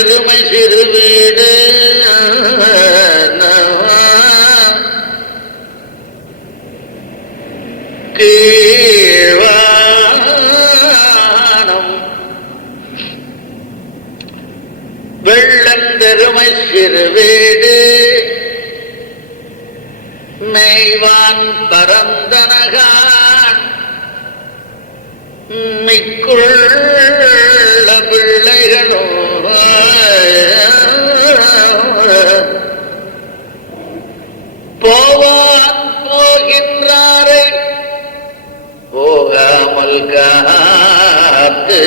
வெள்ளந்தெருமை சிறு வீடு கீழ்வானம் வெள்ளந்தெருமை சிறு வீடு மேய்வான் பரந்தனகான் மிக்குள்ள பிள்ளைகளோ போவான் போகின்றாரை போகாமல் காத்து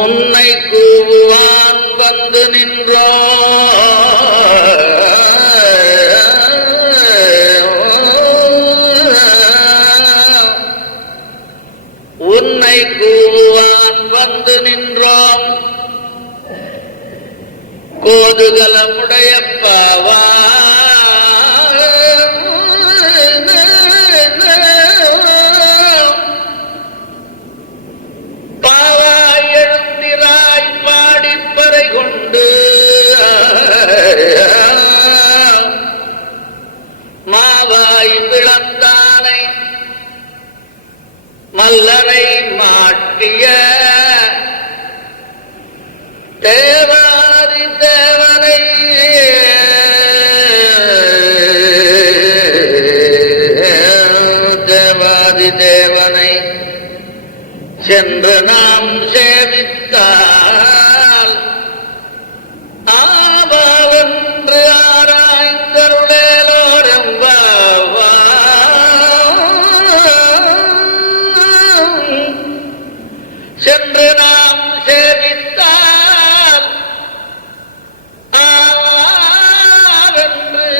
உன்னை கூவான் வந்து நின்றோ உன்னை கூவான் வந்து நின்றோம் கோதுகலமுடைய பாவா பாவாய் எழுந்திராய் பாடிப்பறை கொண்டு மாவாய் விளந்தானை மல்லரை மாட்டிய தேவாதி தேவனை தேவாதி தேவனை சென்று நாம் சேவித்தால் ஆபாவென்று ஆராய்ந்தருளேலோரம்பாவா சென்று நாம் சேவித்தால் ஆவாவென்று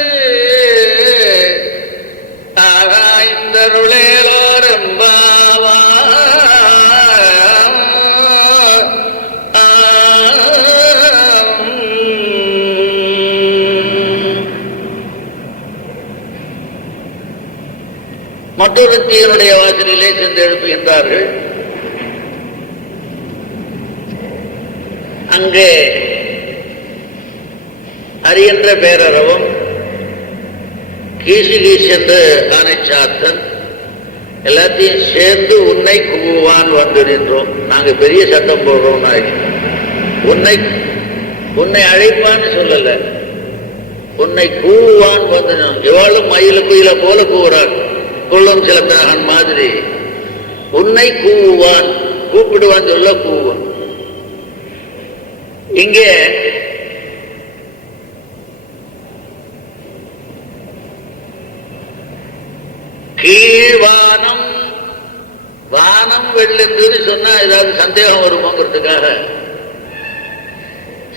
ஆராய்ந்தருளேலோரம்பாவா மற்றொரு தீயனுடைய வாசலிலே சென்று எழுப்புகின்றார்கள். அங்கே அரியன்ற பேரறவும் கீசுகீஸ் என்று ஆனைச்சாத்தன் எல்லாத்தையும் சேர்ந்து உன்னை கூவான் வந்து நின்றோம். நாங்க பெரிய சட்டம் போடுறோம். உன்னை உன்னை அழைப்பான்னு சொல்லல, உன்னை கூவான் வந்து இவாளும் மயில குயில போல கூவுறான், கொள்ளும் சிலத்தகன் மாதிரி. உன்னை கூவான், கூப்பிடுவான் சொல்ல கூவான். இங்கே கீழ்வானம் வானம் வெள்ளென்று சொன்னா ஏதாவது சந்தேகம் வருமோங்கிறதுக்காக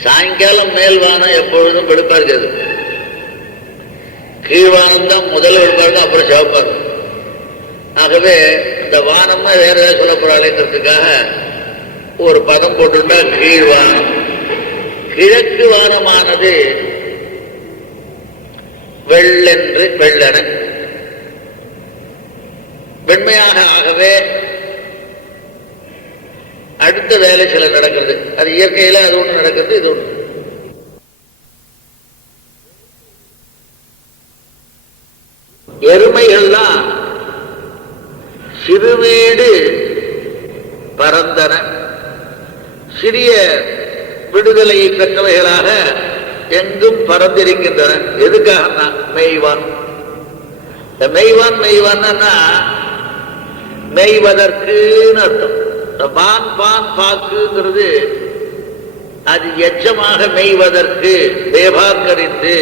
சாயங்காலம் மேல் வானம் எப்பொழுதும் வெளுப்பா இருக்காது. கீழ்வானம் தான் முதல்ல வெளுப்பா இருக்கும், அப்புறம் சிவப்பா இருக்கும். ஆகவே இந்த வானமா வேற ஏதாவது சொல்ல போறாளேங்கிறதுக்காக ஒரு பதம் போட்டுட்டா கீழ்வானம். கிழக்கு வானமானது வெள்ளென்று வெள்ளென வெண்மையாக. ஆகவே அடுத்த வேலை சில நடக்கிறது. அது இயற்கையில அது ஒண்ணு நடக்கிறது, இது ஒண்ணு. எருமைகள்லாம் சிறுவீடு பரந்தன, சிறிய விடுதலையை பெற்றவைகளாக எங்கும் பறந்திருக்கின்றன. எதுக்காக? மெய்வான். இந்த மெய்வான் மெய்வான்னா மெய்வதற்குன்னு அர்த்தம். பான் பான் பாக்குங்கிறது அது எச்சமாக மெய்வதற்கு தேவாக்கரித்து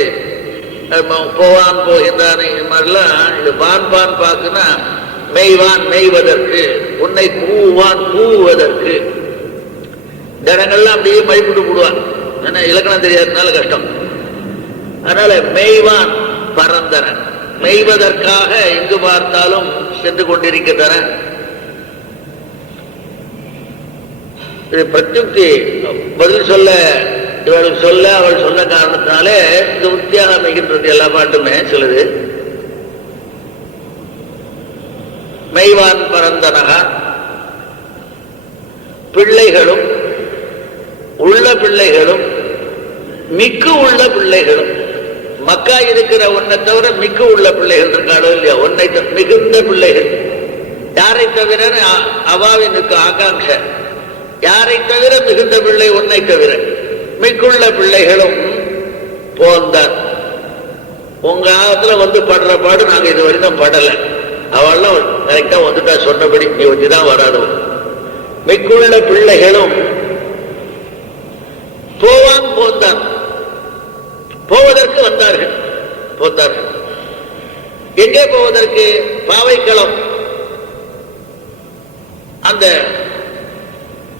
போவான் போகின்றானே இது மாதிரிலாம். இது பான் பான் பாக்குன்னா மெய்வான் மெய்வதற்கு, உன்னை கூவான் கூவதற்கு. இடங்கள்லாம் அப்படியே மதிப்பிட்டு போடுவான். ஏன்னா இலக்கணம் தெரியாததுனால கஷ்டம். அதனால மெய்வான் பரந்தன, மெய்வதற்காக எங்கு பார்த்தாலும் சென்று கொண்டிருக்கின்றன. இது பிரத்யுக்தி பதில் சொல்ல இவள் சொல்ல அவள் சொன்ன காரணத்தினாலே இந்த உத்தியாக அமைகின்றது. எல்லா பாட்டுமே சொல்லுது. மெய்வான் பரந்தனகா பிள்ளைகளும் உள்ள பிள்ளைகளும் மிக்கு உள்ள பிள்ளைகளும், மக்கா இருக்கிற ஒன்றை தவிர மிக்கு உள்ள பிள்ளைகள் இருக்காளோ இல்லையா, ஒன்னை மிகுந்த பிள்ளைகள். யாரை தவிர அவாவினுக்கு ஆகாங்ஷ, யாரை தவிர மிகுந்த பிள்ளை ஒன்னை தவிர மிக்குள்ள பிள்ளைகளும் போந்தார். உங்க ஆகத்துல வந்து படுற பாடு நாங்க இது வரைக்கும் படல. அவள்லாம் கரெக்டா வந்துட்டா, சொன்னபடி நீ வச்சுதான் வராது. மிக்குள்ள பிள்ளைகளும் போவான் போந்தான், போவதற்கு வந்தார்கள் போந்தார்கள். எங்கே போவதற்கு? பாவைக்களம். அந்த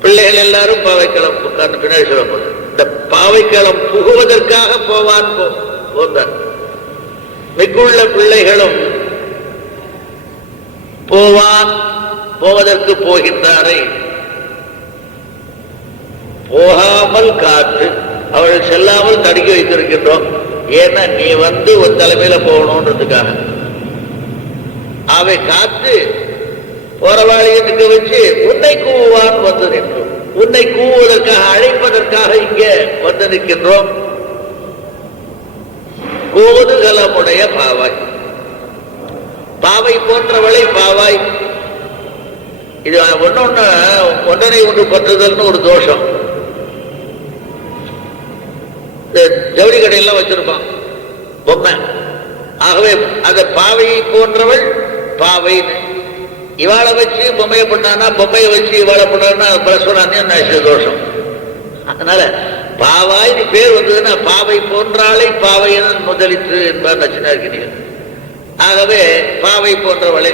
பிள்ளைகள் எல்லாரும் பாவைக்களம் பின்னாடி சொல்லப்படும். இந்த பாவைக்களம் புகுவதற்காக போவான் போந்தார். மிக்குள்ள பிள்ளைகளும் போவான் போவதற்கு போகின்றாரை போகாமல் காத்து அவர்கள் செல்லாமல் தடுக்கி வைத்திருக்கின்றோம். ஏன்னா நீ வந்து ஒரு தலைமையில போகணும்ன்றதுக்காக அவை காத்து போறவாளியை நிற்க வச்சு உன்னை கூவான் வந்து நின்றோம். உன்னை கூவுவதற்காக அழைப்பதற்காக இங்கே வந்து நிற்கின்றோம். கோதுகலமுடைய பாவாய், பாவை போன்றவளை பாவாய். இது ஒன்றனை ஒன்று பற்றுதல்னு ஒரு தோஷம். ஜவுளி கடையெல்லாம் வச்சிருப்பான் பொம்மை. ஆகவே அந்த பாவையை போன்றவள் பாவைன்னு இவாளை வச்சு பொம்மையை பண்ணானா, பொம்மையை வச்சு இவாளை பண்ணான்னா பரஸ்பரான்னு தோஷம். அதனால பாவாய் பேர் வந்ததுன்னா பாவை போன்றாளை பாவையின் முதலிற்று என்பார் நச்சினார்கினியர். ஆகவே பாவை போன்றவளை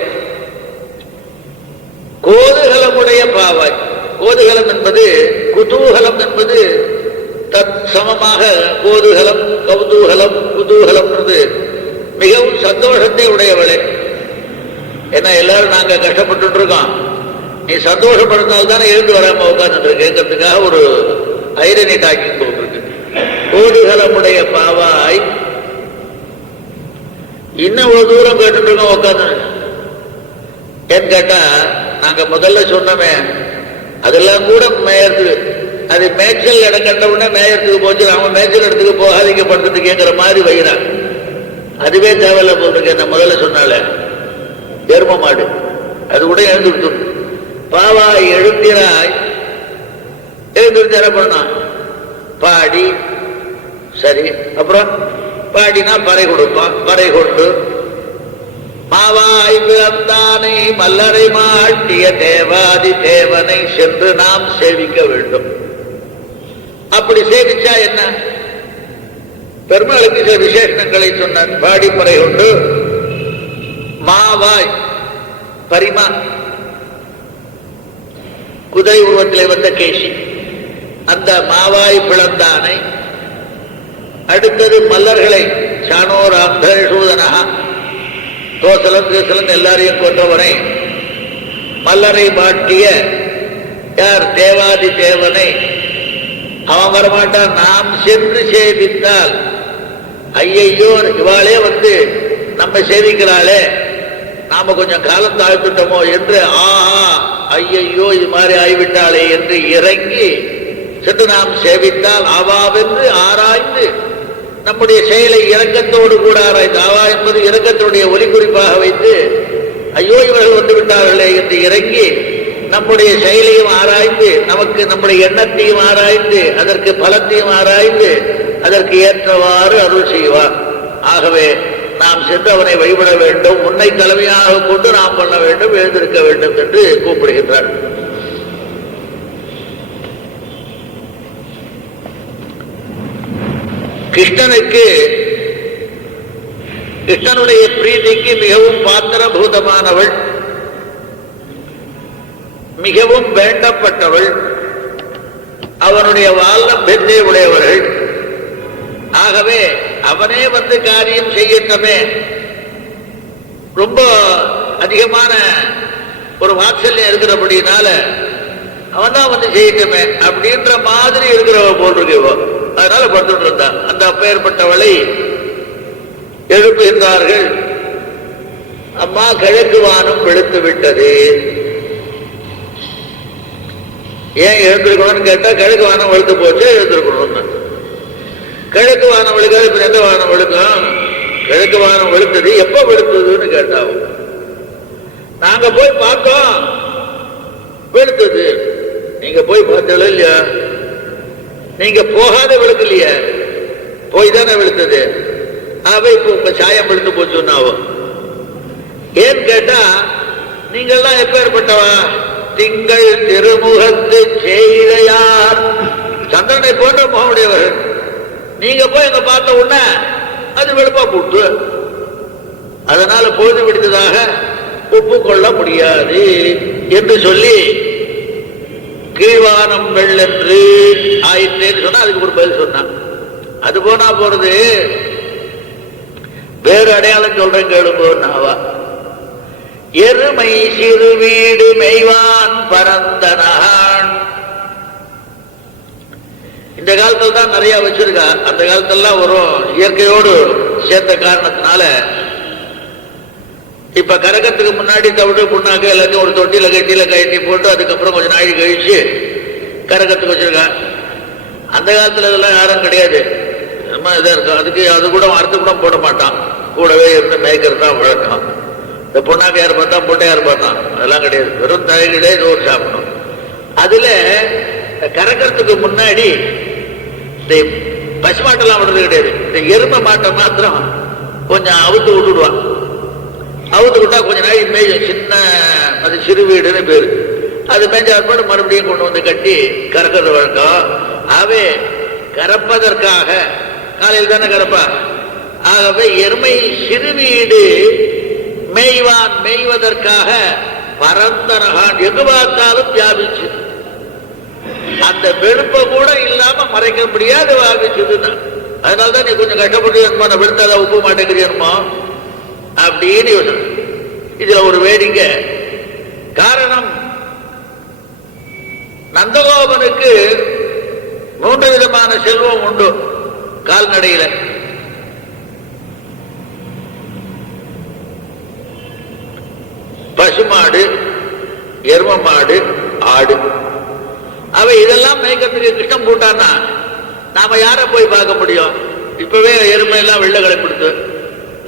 கோதுகலமுடைய பாவாய். கோதுகலம் என்பது குதூகலம் என்பது தத் சமமாக கோதுகலம், கௌதூகலம், குதூகலம் மிகவும் சந்தோஷத்தை உடையவளே. ஏன்னா எல்லாரும் நாங்க கஷ்டப்பட்டு இருக்கோம், நீ சந்தோஷப்படுறதால்தானே எழுந்து வராம உட்கார்ந்து கேட்கறதுக்காக ஒரு ஐரணி டாக்கி போட்டிருக்கு. கோதுகலமுடைய பாவாய். இன்னும் ஒரு தூரம் கேட்டு இருக்கோம் உட்காந்து. ஏன்னு கேட்டா நாங்க முதல்ல சொன்னோமே, அதெல்லாம் கூட மேயறதுக்கு, அது மேய்ச்சல் இடம் கண்ட உடனே மேயறதுக்கு போச்சு, அவங்க மேய்ச்சல் இடத்துக்கு போகாதீங்க படுத்துட்டுங்கிற மாதிரி வைக்கிறான். அதுவே தேவையில்ல போட்டிருக்கேன். நான் முதல்ல சொன்னால எரும மாடு அது கூட எழுந்துட்டு பாவாய் எழுந்திராய். எழுந்திருந்து என்ன பண்ணான்? பாடி. சரி, அப்புறம் பாடினா பறை கொடுப்பான். பறை கொண்டு மாவாய் பிறந்தானை மல்லரை மாட்டிய தேவாதி தேவனை சென்று நாம் சேவிக்க வேண்டும். அப்படி சேவிச்சா என்ன? பெருமாளுக்கு சில விசேஷங்களை சொன்னார். பாடி பறை கொண்டு மாவாய் பரிமா, குதிரை உருவத்திலே வந்த கேசி, அந்த மாவாய் பிளந்தானை. அடுத்தது மல்லர்களை சானோராந்தூதனகா, தோசலம் தேசலம் எல்லாரையும் கொன்றவனை, மல்லரை மாட்டிய யார்? தேவாதி தேவனை. அவன் வரமாட்டான். நாம் சென்று சேவித்தால் ஐயையோ இவாளே வந்து நம்ம சேவிக்கிறாளே, நாம கொஞ்சம் காலம் தாழ்த்துட்டோமோ என்று ஆஹா ஐயையோ இது மாதிரி ஆய்விட்டாளே என்று இறங்கி சென்று நாம் சேவித்தால் அவாவென்று ஆராய்ந்து நம்முடைய செயலை இரக்கத்தோடு கூட ஆராய்ந்து, அவா என்பது இரக்கத்தினுடைய ஒலி குறிப்பாக வைத்து ஐயோ இவர்கள் வந்து விட்டார்களே என்று இறங்கி நம்முடைய செயலையும் ஆராய்ந்து, நமக்கு நம்முடைய எண்ணத்தையும் ஆராய்ந்து, அதற்கு பலத்தையும் ஆராய்ந்து அதற்கு ஏற்றவாறு அருள் செய்வார். ஆகவே நாம் சென்று அவனை வழிபட வேண்டும், உன்னை தலைமையாக கொண்டு நாம் பண்ண வேண்டும், எழுந்திருக்க வேண்டும் என்று கூப்பிடுகின்றார். கிருஷ்ணனுக்கு, கிருஷ்ணனுடைய பிரீதிக்கு மிகவும் பாத்திரபூதமானவள், மிகவும் வேண்டப்பட்டவள், அவனுடைய வால்லபியத்தை உடையவர்கள். ஆகவே அவனே வந்து காரியம் செய்யட்டமே, ரொம்ப அதிகமான ஒரு வாத்சல்யம் இருக்கிறபடினால அவன் தான் வந்து செய்யட்டமே அப்படின்ற மாதிரி இருக்கிறவ போல் இருக்கோ. அதனால படுத்துட்டு இருந்தான். அந்த அப்பேற்பட்டவளை எழுப்புகின்றார்கள். அம்மா கிழக்கு வானம் வெளுத்து விட்டது. ஏன் எழுந்திருக்கணும்னு கேட்டா கிழக்கு வானம் வெளுத்து போச்சு எழுந்திருக்கணும்னு. கிழக்கு வானம் வெளுக்காது, இப்ப எந்த வானம் வெளுக்கும்? கிழக்கு வானம் வெளுத்தது எப்ப வெளுத்ததுன்னு கேட்டாவும் நாங்க போய் பார்த்தோம் வெளுத்தது. நீங்க போய் பார்த்தீங்களா இல்லையா? நீங்க போகாத வெளுக்கலையா, போய் தானே வெளுத்தது. ஆகவே இப்ப உங்க சாயம் வெளுத்து போச்சுன்னாவும். ஏன்னு கேட்டா நீங்கள்லாம் எப்பேற்பட்டவா? திங்கள் திருமுகத்து செய்தையார், சந்திரனை போன்ற முகமுடையவர்கள். நீங்க போய் அங்க பார்த்த உடனே அது வெளுப்பா போட்டு, அதனால பொழுது விடுத்ததாக ஒப்புக்கொள்ள முடியாது என்று சொல்லி கீழ்வானம் வெள்ளென்று ஆயிற்றேன்னு சொன்னா அதுக்கு ஒரு பதில் சொன்னான். அது போனா போறது வேறு அடையாளம் சொல்றேன் கேளுங்கோன்னாவா. எருமை சிறு வீடு மெய்வான் பரந்தனான். இந்த காலத்துல தான் நிறைய வச்சிருக்கா. அந்த காலத்தெல்லாம் வரும் இயற்கையோடு சேர்ந்த காரணத்தினால இப்ப கரகத்துக்கு முன்னாடி தவிடு புண்ணாக்க எல்லாத்தையும் ஒரு தொட்டியில கட்டியில கட்டி போட்டு அதுக்கப்புறம் கொஞ்சம் நாள் கழிச்சு கரகத்துக்கு வச்சிருக்கான். அந்த காலத்துல இதெல்லாம் யாரும் கிடையாது. நம்ம இதா இருக்கும். அதுக்கு அது கூட அறுத்து கூட போட மாட்டான். கூடவே இருந்து மேய்க்கிறது தான் வழக்கம். இந்த பொண்ணாக்க யார் பார்த்தா பொட்டை யார் பார்த்தான் அதெல்லாம் கிடையாது. வெறும் தலைகளே சோறு சாப்பிடணும். அதுல கறக்கிறதுக்கு முன்னாடி இந்த பசுமாட்டெல்லாம் விடுறது கிடையாது. இந்த எருமை மாட்டை மாத்திரம் கொஞ்சம் அவுத்து விட்டுடுவான். அவுத்து விட்டா கொஞ்ச நாளைக்கு மேய்யும். சின்ன அது சிறு வீடுன்னு பேரு. அது மேய்ஞ்ச ஏற்பாடு மறுபடியும் கொண்டு வந்து கட்டி கறக்கிறது வழக்கம். ஆகவே கறப்பதற்காக காலையில் தானே கறப்பா. ஆகவே எருமை சிறு வீடு மேய்வான் மேய்வதற்காக பரந்தனகான் எங்கு பார்த்தாலும் வியாபிச்சு. அந்த வெளுப்பை கூட இல்லாம மறைக்க முடியாது வியாபிச்சதுன்னா. அதனால்தான் நீ கொஞ்சம் கஷ்டப்பட்டு நான் வெளுத்தாதான் உப்பு மாட்டேங்கிறியனுமோ அப்படின்னு யோசனை. இதுல ஒரு வேடிக்கை காரணம், நந்தகோபனுக்கு 3 விதமான செல்வம் உண்டு கால்நடையில. பசுமாடு, எரும மாடு, ஆடு. அவை இதெல்லாம் மேய்க்கிறதுக்கு கிருஷ்ணம் போட்டான்னா நாம யார போய் பார்க்க முடியும்? இப்பவே எருமை எல்லாம் வெள்ள கிளம்பிடுத்து.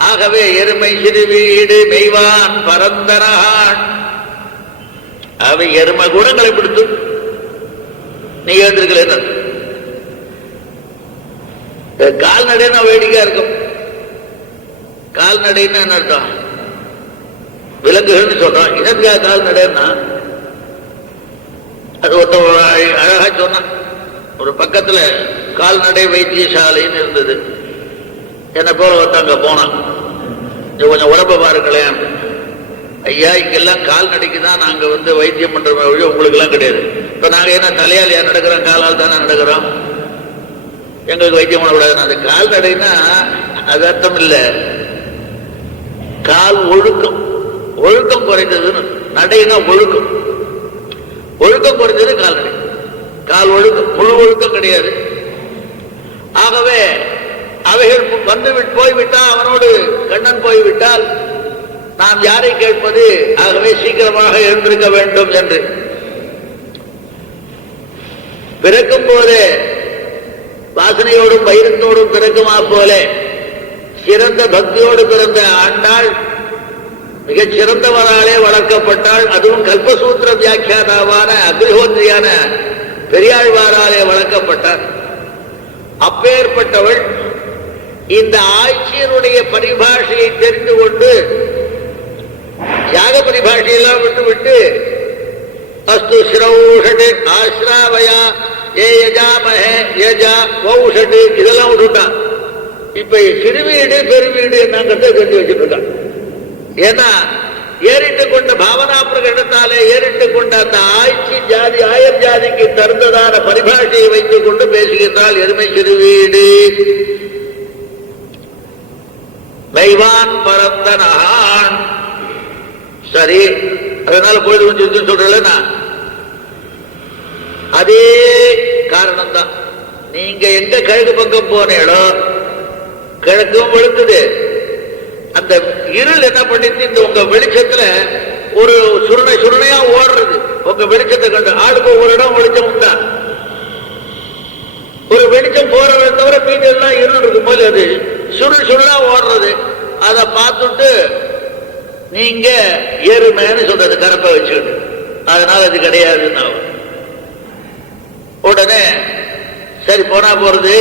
ஆகவே எருமை சிறு வீடு மெய்வான் பரந்தனான். அவை எருமை கூட கிளம்பிடுத்து. நீ எழுந்திருக்கல. கால்நடைன்னா வேடிக்கையா இருக்கும். கால்நடைன்னா என்ன அர்த்தம்? விலங்குகள்னு சொல்றோம். இதற்காக கால்நடைன்னா அது ஒருத்த அழகா சொன்னான். ஒரு பக்கத்துல கால்நடை வைத்தியசாலைன்னு இருந்தது. என்னை போல ஒருத்தங்க போனான். கொஞ்சம் உடம்ப பாருங்களேன். ஐயா, இங்கெல்லாம் கால்நடைக்கு தான் நாங்க வைத்தியம் பண்ற வழி, உங்களுக்கு எல்லாம் கிடையாது. இப்ப நாங்க என்ன தலையால் ஏன் நடக்கிறோம்? காலால் தானே நடக்கிறோம். எங்களுக்கு வைத்தியம் பண்ணக்கூடாது. அந்த கால்நடைன்னா அது அர்த்தம் இல்லை. கால் ஒழுக்கம், ஒழுக்கம் குறைந்ததுன்னு. நடைனா ஒழுக்கம், ஒழுக்கம் குறைஞ்சது கால்நடை. கால் ஒழுக்கம், முழு ஒழுக்கம் கிடையாது. ஆகவே அவைகள் போய்விட்டால், அவனோடு கண்ணன் போய்விட்டால் நாம் யாரை கேட்பது? ஆகவே சீக்கிரமாக எழுந்திருக்க வேண்டும் என்று பிறக்கும் போதே வாசனையோடும் வைரத்தோடும் பிறக்குமா போல சிறந்த பக்தியோடு பிறந்த ஆண்டாள் மிகச் சிறந்தவராலே வளர்க்கப்பட்டாள். அதுவும் கல்பசூத்திர வியாக்கியாதாவான அக்னிஹோத்ரியான பெரியாழ்வாராலே வளர்க்கப்பட்டார். அப்பேற்பட்டவள் இந்த ஆட்சியனுடைய பரிபாஷையை தெரிந்து கொண்டு யாக பரிபாஷையெல்லாம் விட்டு அஸ்து ஸ்ரௌஷடு ஆஸ்ராவயா ஏ யஜாமஹே யஜா வௌஷடு இதெல்லாம் விட்டுட்டான். இப்ப சிறுவீடு பெருவீடு என்னங்கிறத தெரிஞ்சு வச்சுட்டு இருக்கான். ஏன்னா ஏறிட்டு கொண்ட பாவனா பிரகடனத்தாலே ஏறிட்டு கொண்ட அந்த ஆட்சி ஜாதி ஆயர் ஜாதிக்கு தருந்ததான பரிபாஷையை வைத்துக் கொண்டு பேசுகின்றால் எருமை சிறுவீடு மெய்வான் பரந்தனான். சரி, அதனால பொழுது கொஞ்சம் சொல்றேன்னா அதே காரணம் தான். நீங்க எங்க கிழக்கு பக்கம் போனீங்களோ கிழக்கும் வெளுக்குது. அந்த இருள் என்ன பண்ணிட்டு இந்த உங்க வெளிச்சத்துல ஒரு சுருணையா ஓடுறது. உங்க வெளிச்சத்தை கண்டு ஆளுக்கு ஒரு இடம் வெளிச்சம் மீதெல்லாம் இருள் இருக்கும் போது அது சுருள் சுருளா ஓடுறது. அதை பார்த்துட்டு நீங்க எருமைன்னு சொல்றது கரப்பை வச்சுக்கிட்டு, அதனால அது கிடையாதுன்னு உடனே சரி போனா போறது,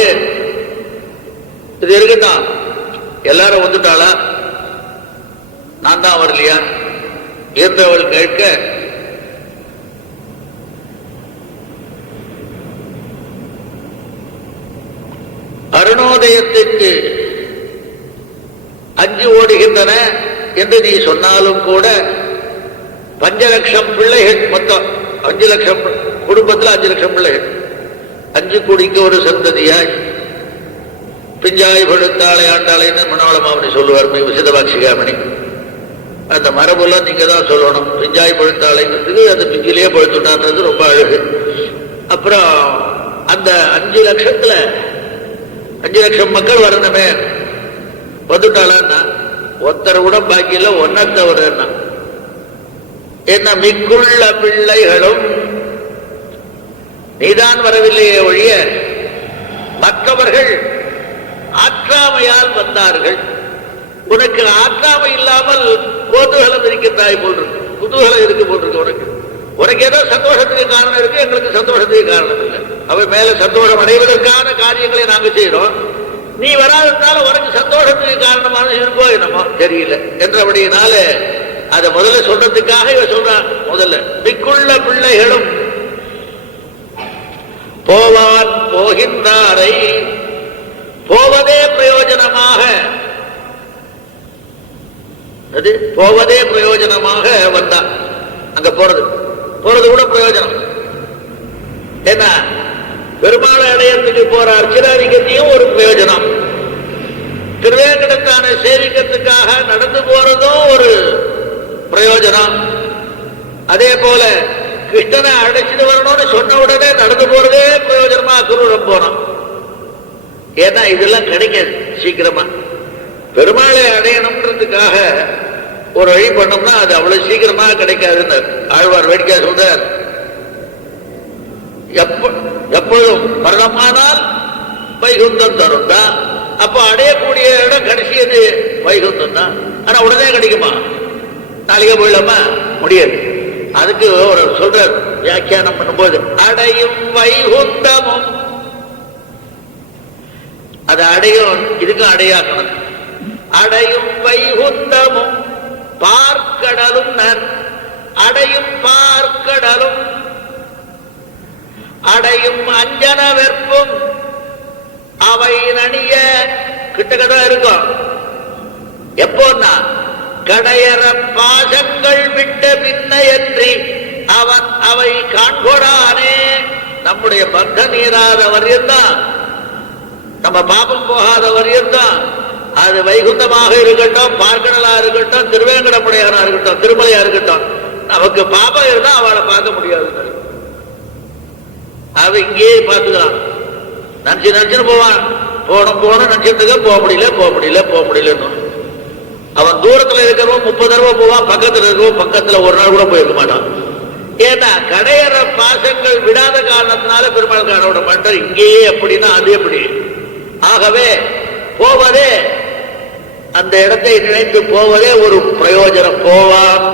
இது இருக்கட்டும், எல்லாரும் வந்துட்டாளா, நான் தான் வரலையா என்றவள் கேட்க, அருணோதயத்திற்கு 5 ஓடுகின்றன என்று நீ சொன்னாலும் கூட 5 லட்சம் பிள்ளைகள், மொத்தம் 5 லட்சம் குடும்பத்தில் 5 லட்சம் பிள்ளைகள், 5 கோடிக்கு ஒரு சந்ததியாய் பிஞ்சாய் படுத்தாளை ஆண்டாளைன்னு மனோளமாமணி சொல்லுவார், விசிதபாட்சிகாமணி. அந்த மரபுலாம் நீங்க தான் சொல்லணும். பிஞ்சாய் பழுத்தாளைங்கிறதுக்கு அந்த பிஞ்சிலேயே பழுத்துட்டான்றது ரொம்ப அழகு. அப்புறம் அந்த 5 லட்சத்துல 5 லட்சம் மக்கள் வரணுமே, வந்துட்டாளான்னா ஒருத்தர் கூட பாக்கி இல்லை, ஒன்னத்தவர்னா என்ன மிக்குள்ள பிள்ளைகளும் நீதான் வரவில்லையே ஒழிய மற்றவர்கள் ஆற்றாமையால் வந்தார்கள். உனக்கு ஆற்றாமை இல்லாமல் கோதுகலம் இருக்கின்றாய் போன்றிருக்கு, குதூகலம் இருக்கு போன்றிருக்கு. உனக்கு ஏதோ சந்தோஷத்துக்கு காரணம் இருக்கு, எங்களுக்கு சந்தோஷத்துக்கு காரணம் இல்லை. அவை மேல சந்தோஷம் அடைவதற்கான காரியங்களை நாங்க செய்யறோம். நீ வராதனால உனக்கு சந்தோஷத்துக்கு காரணமான இருக்கோ என்னமோ தெரியல என்றபடியினால அதை முதல்ல சொல்றதுக்காக இவ சொல்றான். முதல்ல மிக்குள்ள பிள்ளைகளும் போவான் போகின்றாரை, போவதே பிரயோஜனமாக, அது போவதே பிரயோஜனமாக வந்தான். அங்க போறது கூட பிரயோஜனம். என்ன பெருமாளை அடையத்துக்கு போற அர்ச்சனாதிகத்தையும் ஒரு பிரயோஜனம், திருவேங்கடத்தான சேவிக்கிறதுக்காக நடந்து போறதும் ஒரு பிரயோஜனம். அதே போல கிருஷ்ணனை அடைச்சிட்டு வரணும்னு சொன்ன உடனே நடந்து போறதே பிரயோஜனமா குருடம் போனோம். ஏன்னா இதெல்லாம் கிடைக்காது சீக்கிரமா. பெருமாளை அடையணும்ன்றதுக்காக ஒரு வழி பண்ணோம்னா அது அவ்வளவு சீக்கிரமா கிடைக்காதுன்னு ஆழ்வார் வேடிக்கை சொல்றார். எப்பொழுதும் மரணமானால் வைகுந்தம் தரும் தான். அப்ப அடையக்கூடிய இடம் கடைசியது வைகுந்தம் தான். ஆனா உடனே கிடைக்குமா? நாளைக்கே போயிடலாமா? முடியாது. அதுக்கு ஒரு சொல்ற வியாக்கியானம் பண்ணும்போது அடையும் வைகுந்தமும், அது அடையும், இதுக்கும் அடையாக்கணும். அடையும் வைகுந்தமும் பார்க்கடலும் அடையும் பார்க்கடலும் அடையும் அஞ்சன வெற்பும் அவை நணிய கிட்டக்கதான் இருக்கும். எப்போன்னா கடையற பாசங்கள் விட்ட பின்னையன்றி அவன் அவை காண்கொடானே. நம்முடைய பந்த நீராத வரியந்தான், நம்ம பாபம் போகாத வரியந்தான். அது வைகுந்தமாக இருக்கட்டும், பார்க்கடலா இருக்கட்டும், திருவேங்கடமுடையாரா இருக்கட்டும், திருமலையா இருக்கட்டும், நமக்கு பாபம் இருந்தா அவளை பார்க்க முடியாது. அவ இங்கேயே பார்த்துக்கலாம். நினைச்சுன்னு போவான், போகணும் நினைச்சிட்டு போக முடியல. அவன் தூரத்துல இருக்கிறவன் 30 தடவை போவான், பக்கத்துல இருக்கிறவன் பக்கத்துல ஒரு நாள் கூட போயிருக்க மாட்டான். ஏன்னா கடையற பாசங்கள் விடாத காரணத்தினால பெருமாள் காண விட மாட்டார். இங்கேயே அப்படின்னா அது எப்படி? ஆகவே போவதே, அந்த இடத்தை நினைத்து போவதே ஒரு பிரயோஜனம். போவான்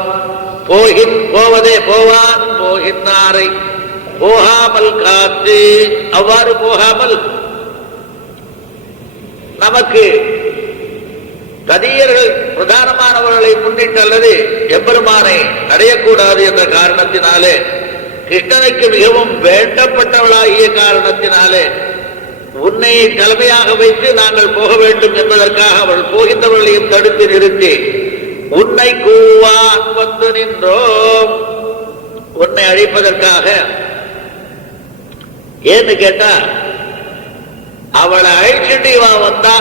போகின்றாரை போகாமல் காத்து, அவ்வாறு போகாமல் நமக்கு கதியர்கள் பிரதானமானவர்களை முன்னிட்டு அல்லது எம்பெருமானை அடையக்கூடாது என்ற காரணத்தினாலே, கிருஷ்ணனுக்கு மிகவும் வேண்டப்பட்டவளாகிய காரணத்தினாலே உன்னை தலைமையாக வைத்து நாங்கள் போக வேண்டும் என்பதற்காக அவள் போகின்றவர்களையும் தடுத்து நிறுத்தி உன்னை கூவான் வந்து நின்றோம், உன்னை அழைப்பதற்காக. ஏன்னு கேட்டா, அவளை அழைச்சிட்டு இவா வந்தா,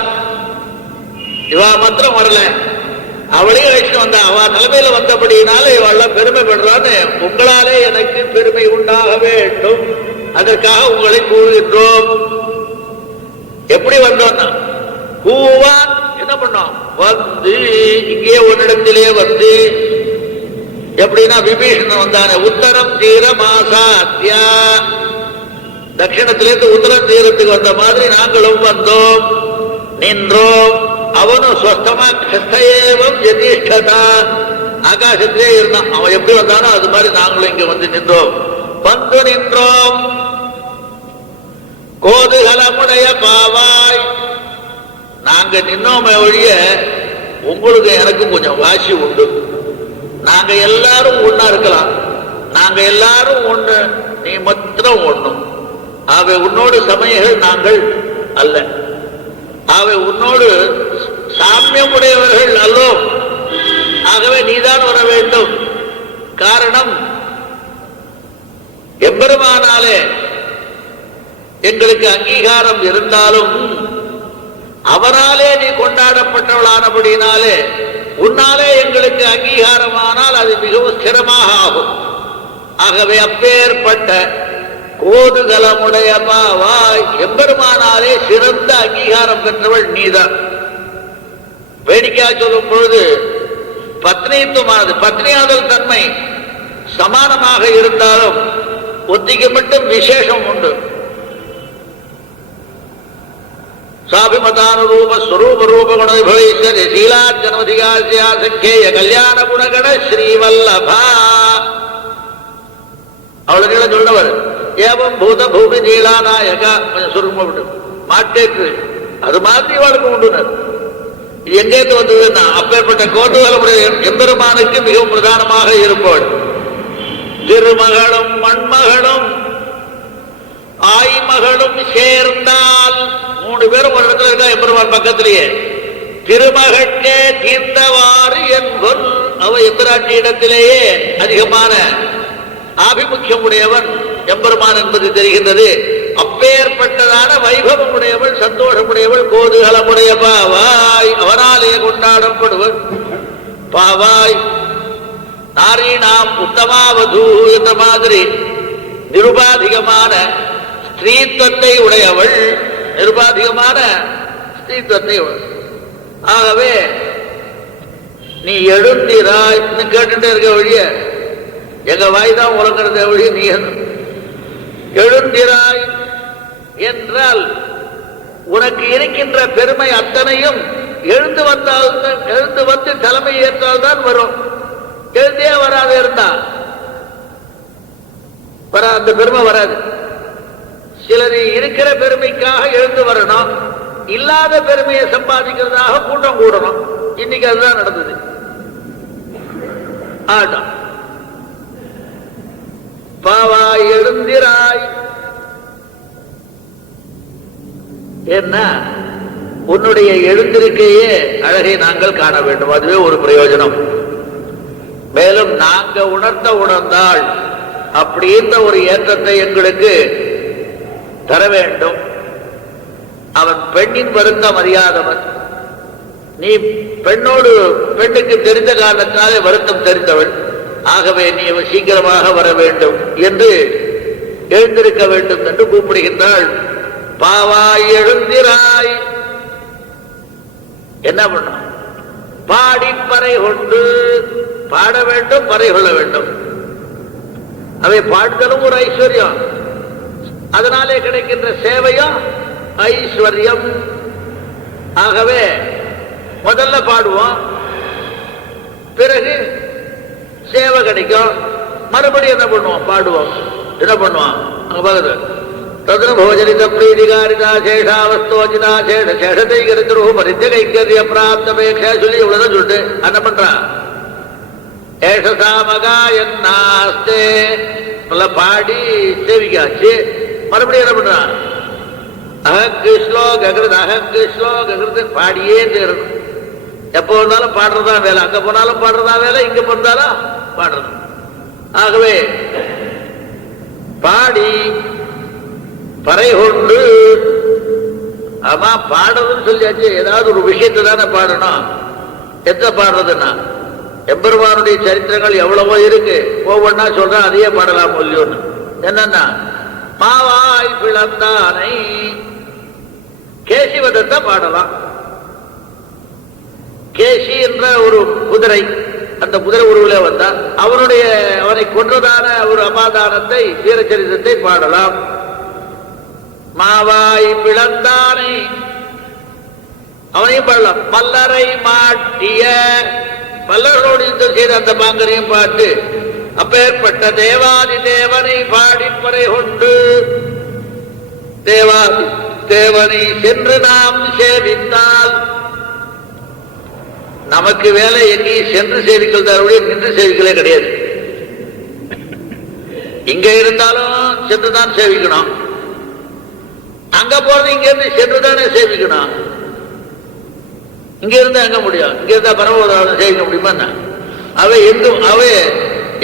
இவா மாத்திரம் வரல, அவளையும் அழைச்சிட்டு வந்தா. அவ நிலைமையில வந்தபடினால இவள் பெருமைப்படுறான்னு, உங்களாலே எனக்கு பெருமை உண்டாக வேண்டும், அதற்காக உங்களை கூறுகின்றோம். எப்படி வந்தோம்னா, கூவான் என்ன பண்ணோம், வந்து இங்கே ஒன்னிடத்திலே வந்து, எப்படின்னா விபீஷணன் வந்தானே, உத்தரம் தீர மாசாத்யா, இந்த தட்சிணத்திலிருந்து உத்தரம் தீரத்துக்கு வந்த மாதிரி நாங்களும் வந்தோம், நின்றோம். அவனும் சொஸ்தமா கிருஷ்ணேவம் யதிஷ்டதா, ஆகாசத்திலே இருந்தான். அவன் எப்படி வந்தானோ அது மாதிரி நாங்களும் இங்க வந்து நின்றோம். வந்து நின்றோம். கோதுகலமுடைய பாவாய், நாங்க நின்னோமே ஒழிய உங்களுக்கு எனக்கும் கொஞ்சம் வாசி உண்டு. நாங்க எல்லாரும் ஒன்னா இருக்கலாம், நாங்க எல்லாரும் ஒண்ணு, நீ மாத்திரம் ஒண்ணும். அவை உன்னோடு சமயங்கள் நாங்கள் அல்ல, அவை உன்னோடு சாமியம் உடையவர்கள் அல்லோம். ஆகவே நீதான் வர வேண்டும். காரணம், எம்பெருமானாலே எங்களுக்கு அங்கீகாரம் இருந்தாலும் அவராலே நீ கொண்டாடப்பட்டவளானபடினாலே உன்னாலே எங்களுக்கு அங்கீகாரமானால் அது மிகவும் ஸ்திரமாக ஆகும். ஆகவே அப்பேற்பட்ட கோதுகலமுடைய பாவாய், எம்பெருமானாலே சிறந்த அங்கீகாரம் பெற்றவள் நீதான். வேடிக்கையா சொல்லும் பொழுது பத்னித்துவமானது, பத்னியாதல் தன்மை சமானமாக இருந்தாலும் ஒத்திக்கு மட்டும் விசேஷம் உண்டு. சாபிமதானுரூப ஸ்வரூப ரூப குணவிபவைஸ்வரி சீலார்ஜனமதிகாசியாசங்கேய கல்யாண குணகண ஸ்ரீவல்லபா. அவ்வளவு நீளம் சொன்னவர். ஏவம் பூத பூமி நீலாநாயகா, கொஞ்சம் சுருங்க மாட்டேற்று, அது மாதிரி வாழ்க்கை உண்டுனர். இது எங்கேருந்து வந்ததுன்னா அப்பேற்பட்ட கோட்டுதலமுடைய எம்பெருமானுக்கு மிகவும் பிரதானமாக இருப்பவள். திருமகளும் மண்மகளும் ஆய்மகளும் சேர்ந்தால், 3 பேரும் ஒரு இடத்துல இருக்கா எம்பெருமான் பக்கத்திலேயே. திருமகட்கே தீர்ந்தவாறு என்பொல், அவ எம்பிராட்டி இடத்திலேயே அதிகமான ஆபிமுக்கியம் உடையவன் எம்பெருமான் என்பது தெரிகின்றது. அப்பேற்பட்டதான வைபவம் உடையவள், சந்தோஷமுடையவள், கோதுகலமுடைய பாவாய், அவனாலே கொண்டாடப்படுவன் பாவாய். நாரீணாம் உத்தமாவது என்ற மாதிரி நிருபாதிகமான ஸ்திரீத்துவத்தை உடையவள், நிருபாதிகமான ஸ்திரீத்துவத்தை. ஆகவே நீ எழுந்திராய் கேட்டுட்டே இருக்க வழிய எங்க வாய்தான் உலகிறத வழிய நீ எழுந்திராய் என்றால் உனக்கு இருக்கின்ற பெருமை அத்தனையும் எழுந்து வந்தால், எழுந்து வந்து தலைமை ஏற்றால் தான் வரும். எழுந்தே வராது இருந்தா அந்த பெருமை வராது. சிலர் இருக்கிற பெருமைக்காக எழுந்து வரணும், இல்லாத பெருமையை சம்பாதிக்கிறதாக கூட்டம் கூடணும். இன்னைக்கு அதுதான் நடந்தது. ஆட்டம் பாவாய் எழுந்திராய் என்ன, உன்னுடைய எழுந்திருக்கையே அழகை நாங்கள் காண வேண்டும். அதுவே ஒரு பிரயோஜனம். மேலும் நாங்க உணர்ந்தால் அப்படின்ற ஒரு ஏற்றத்தை எங்களுக்கு தர வேண்டும். அவன் பெண்ணின் வருத்தம் அறியாதவன், நீ பெண்ணோடு பெண்ணுக்கு தெரிந்த காரணத்தாலே வருத்தம் தெரிந்தவள். ஆகவே நீ சீக்கிரமாக வர வேண்டும் என்று எழுந்திருக்க வேண்டும் என்று கூப்பிடுகின்றாள். பாவாய் எழுந்திராய் என்ன பண்ணும்? பாடி பறை கொண்டு பாட வேண்டும், பறை கொள்ள வேண்டும். அவை பாடுதலும் ஒரு ஐஸ்வர்யம், அதனாலே கிடைக்கின்ற சேவையும் ஐஸ்வர்யம். ஆகவே முதல்ல பாடுவோம், பிறகு சேவை கிடைக்கும். மறுபடியும் என்ன பண்ணுவோம்? பாடுவோம். என்ன பண்ணுவோம்? அங்க பாக்குது தத்ர போஜனித பிரீதிகாரிதா சேஷாவஸ்தோஜிதா சேஷ சேஷத்தை கருத்துரு மரித்த கைக்கரிய பிராப்தபேட்சா சொல்லி இவ்வளவுதான் சொல்லிட்டு என்ன பண்றான்? ஏஷசாமகா என்னாஸ்தே பாடி சேவிக்காச்சு. மறுபடியும் என்ன பண்றான்? அகக்கு ஸ்லோககிருத் அகக்கு ஸ்லோககிருத் பாடியே தேரணும். எப்போ வந்தாலும் பாடுறதா வேலை, அங்க போனாலும் பாடுறதா வேலை, இங்க போனாலும் பாடுறது. ஆகவே பாடி பறை கொண்டு, ஆமா பாடுறதுன்னு சொல்லியாச்சு. ஏதாவது ஒரு விஷயத்தை தானே பாடணும். எத்த பாடுறதுன்னா எம்பெருமானுடைய சரித்திரங்கள் எவ்வளவோ இருக்கு, ஒவ்வொன்னா சொல்றேன், அதையே பாடலாம். இல்லையோன்னு என்னன்னா, மாவாய் பிளந்தானை கேசிவதத்தை பாடலாம். கேசி என்ற ஒரு குதிரை, அந்த குதிரை உருவிலே வந்தான். அவனை கொன்றதான ஒரு அபாதானத்தை வீரச்சரிதத்தை பாடலாம். மாவாய் பிளந்தானை அவனையும் பாடலாம். மல்லரை மாட்டிய மல்லர்களோடு யுத்தம் செய்த அந்த பாங்கரையும் பாட்டு. அப்பேற்பட்ட தேவாதி தேவனை பாடிப்பறை கொண்டு தேவாதி தேவனை சென்று நாம் சேவித்தால் நமக்கு வேலை எங்கேயும் சென்று சேவிக்கிறதே நின்று சேவிக்கலே கிடையாது. இங்க இருந்தாலும் சென்றுதான் சேவிக்கணும், அங்க போறது இங்க இருந்து சென்றுதானே சேவிக்கணும். இங்க இருந்தா எங்க முடியும்? இங்க இருந்தா பரமபதம் சேவிக்க முடியுமா? அவை எங்கும் அவை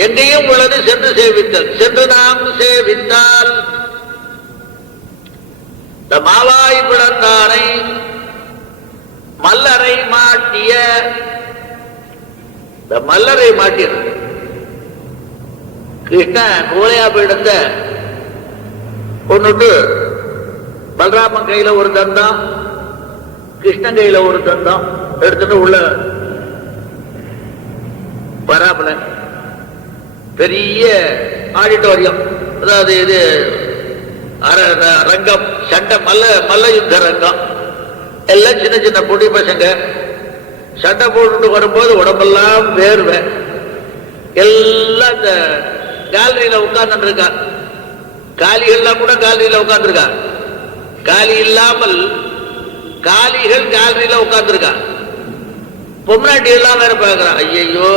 எங்கேயும் உள்ளது சென்று சேவித்தல். சென்று நாம் சேவித்தால் இந்த மாவாய் பிளந்தானை மல்லரை மாட்டிய இந்த மல்லரை மாட்டியது கிருஷ்ணன் கோலையா போயிடுந்த கொண்டுட்டு பலராமன் கையில ஒரு தந்தம், கிருஷ்ணன் கையில ஒரு தந்தம் எடுத்துட்டு உள்ள வராப்புல பெரிய ஆடிட்டோரியம், அதாவது இது ரங்கம், சண்டை மல்ல யுத்த ரங்கம். எல்லாம் சின்ன சின்ன பொடி பசங்க சண்டை போட்டு வரும்போது உடம்பெல்லாம் வேர்வை. எல்லாம் இந்த கேலரியில உட்கார்ந்து இருக்கா. காலிகள்லாம் கூட கேலரியில உட்கார்ந்துருக்கா. காலி இல்லாமல் காலிகள் கேலரியில உட்கார்ந்துருக்கா. பொம்னாட்டி எல்லாம் வேற பார்க்கிறான். ஐயோ,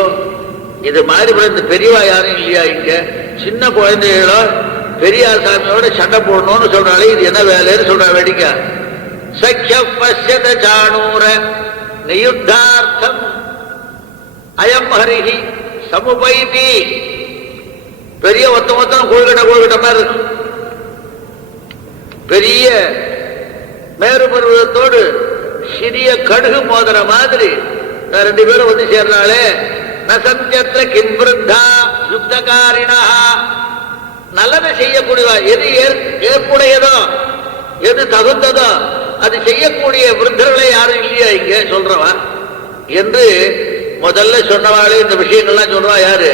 இது மாதிரி இந்த பெரியவா யாரும் இல்லையா? இங்க சின்ன குழந்தைகளோ பெரியார் சாமியோட சண்டை போடணும்னு சொல்றாளே, இது என்ன வேலைன்னு சொல்ற வேடிக்கை. சக்கிய பசியத சாணூர நியுத்தார்த்தம் அயம் ஹரிஹி சமுபைதி. பெரிய ஒத்தம் கோல்கட்ட மாதிரி இருக்கும். பெரிய மேரு பருவத்தோடு சிறிய கடுகு மோதிர மாதிரி ரெண்டு பேரும் வந்து சேர்றாளே. நசந்தியத்திர கின்பிருத்தா யுக்தகாரிணா. நல்லதை செய்யக்கூடியவா, எது ஏற்புடையதோ எது தகுந்ததோ அது செய்யக்கூடிய விருத்தர்களை யாரும் இல்லையா இங்க சொல்றவா என்று முதல்ல சொன்னவாளே. இந்த விஷயங்கள்லாம் சொல்றவா யாரு?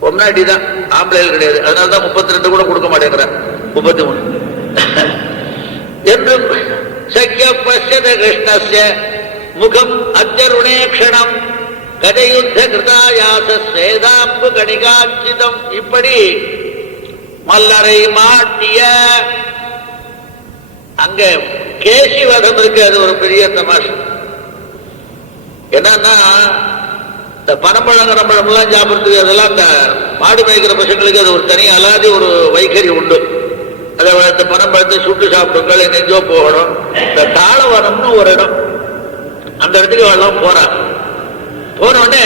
பொம்னாட்டி தான், ஆம்பளைகள் கிடையாது. அதனாலதான் 32 கூட கொடுக்க மாட்டேங்கிறான், 33 என்று. சக்கிய பசியத கிருஷ்ணஸ்ய முகம் அத்யருணே க்ஷணம் கதையுத்த கிருதாயாச சேதாம்பு கணிகாச்சிதம். இப்படி மல்லரை மாட்டிய அங்க கேசிவதம் இருக்கு. அது ஒரு பெரிய தமாஷம். என்னன்னா, இந்த பனம்பழம் எல்லாம் சாப்பிடுறதுக்கு அதெல்லாம் இந்த மாடு மேய்க்கிற பசங்களுக்கு அது ஒரு தனி அலாதி ஒரு வைகறி உண்டு. அதை இந்த பனம்பழத்தை சுட்டு சாப்பிடுங்கள், நெஞ்சோ போகணும். இந்த தாளவனம்னு ஒரு இடம், அந்த இடத்துக்கு எல்லாம் போறாங்க. போன உடனே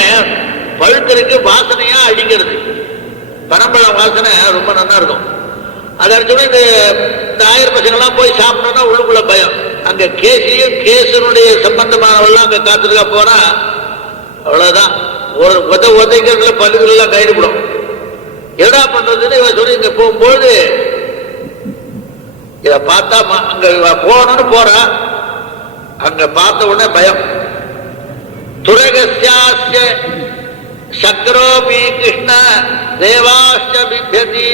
பழுத்திற்கு வாசனையா அடிக்கிறது. பனம்பழம் வாசனை ரொம்ப நல்லா இருக்கும். அதை அடிச்சோட இந்த ஆயிரம் பசங்கள்லாம் போய் சாப்பிட்டோம்னா உள்ளுக்குள்ள பயம். அங்க கேசியும் கேசனுடைய சம்பந்தமானவெல்லாம் அங்க காத்திருக்கா போனா அவ்வளவுதான். ஒரு உதைக்கிறதுல பல்லுகள் எல்லாம் கைடுபடும். என்ன பண்றதுன்னு இவன் சொல்லி இங்க போகும்போது இத பார்த்தா அங்க போகணும்னு போறா. அங்க பார்த்த உடனே பயம். துரகஸ்யாஸ்ய சக்கரோபி கிருஷ்ண தேவாஸ்ய பிப்யதி.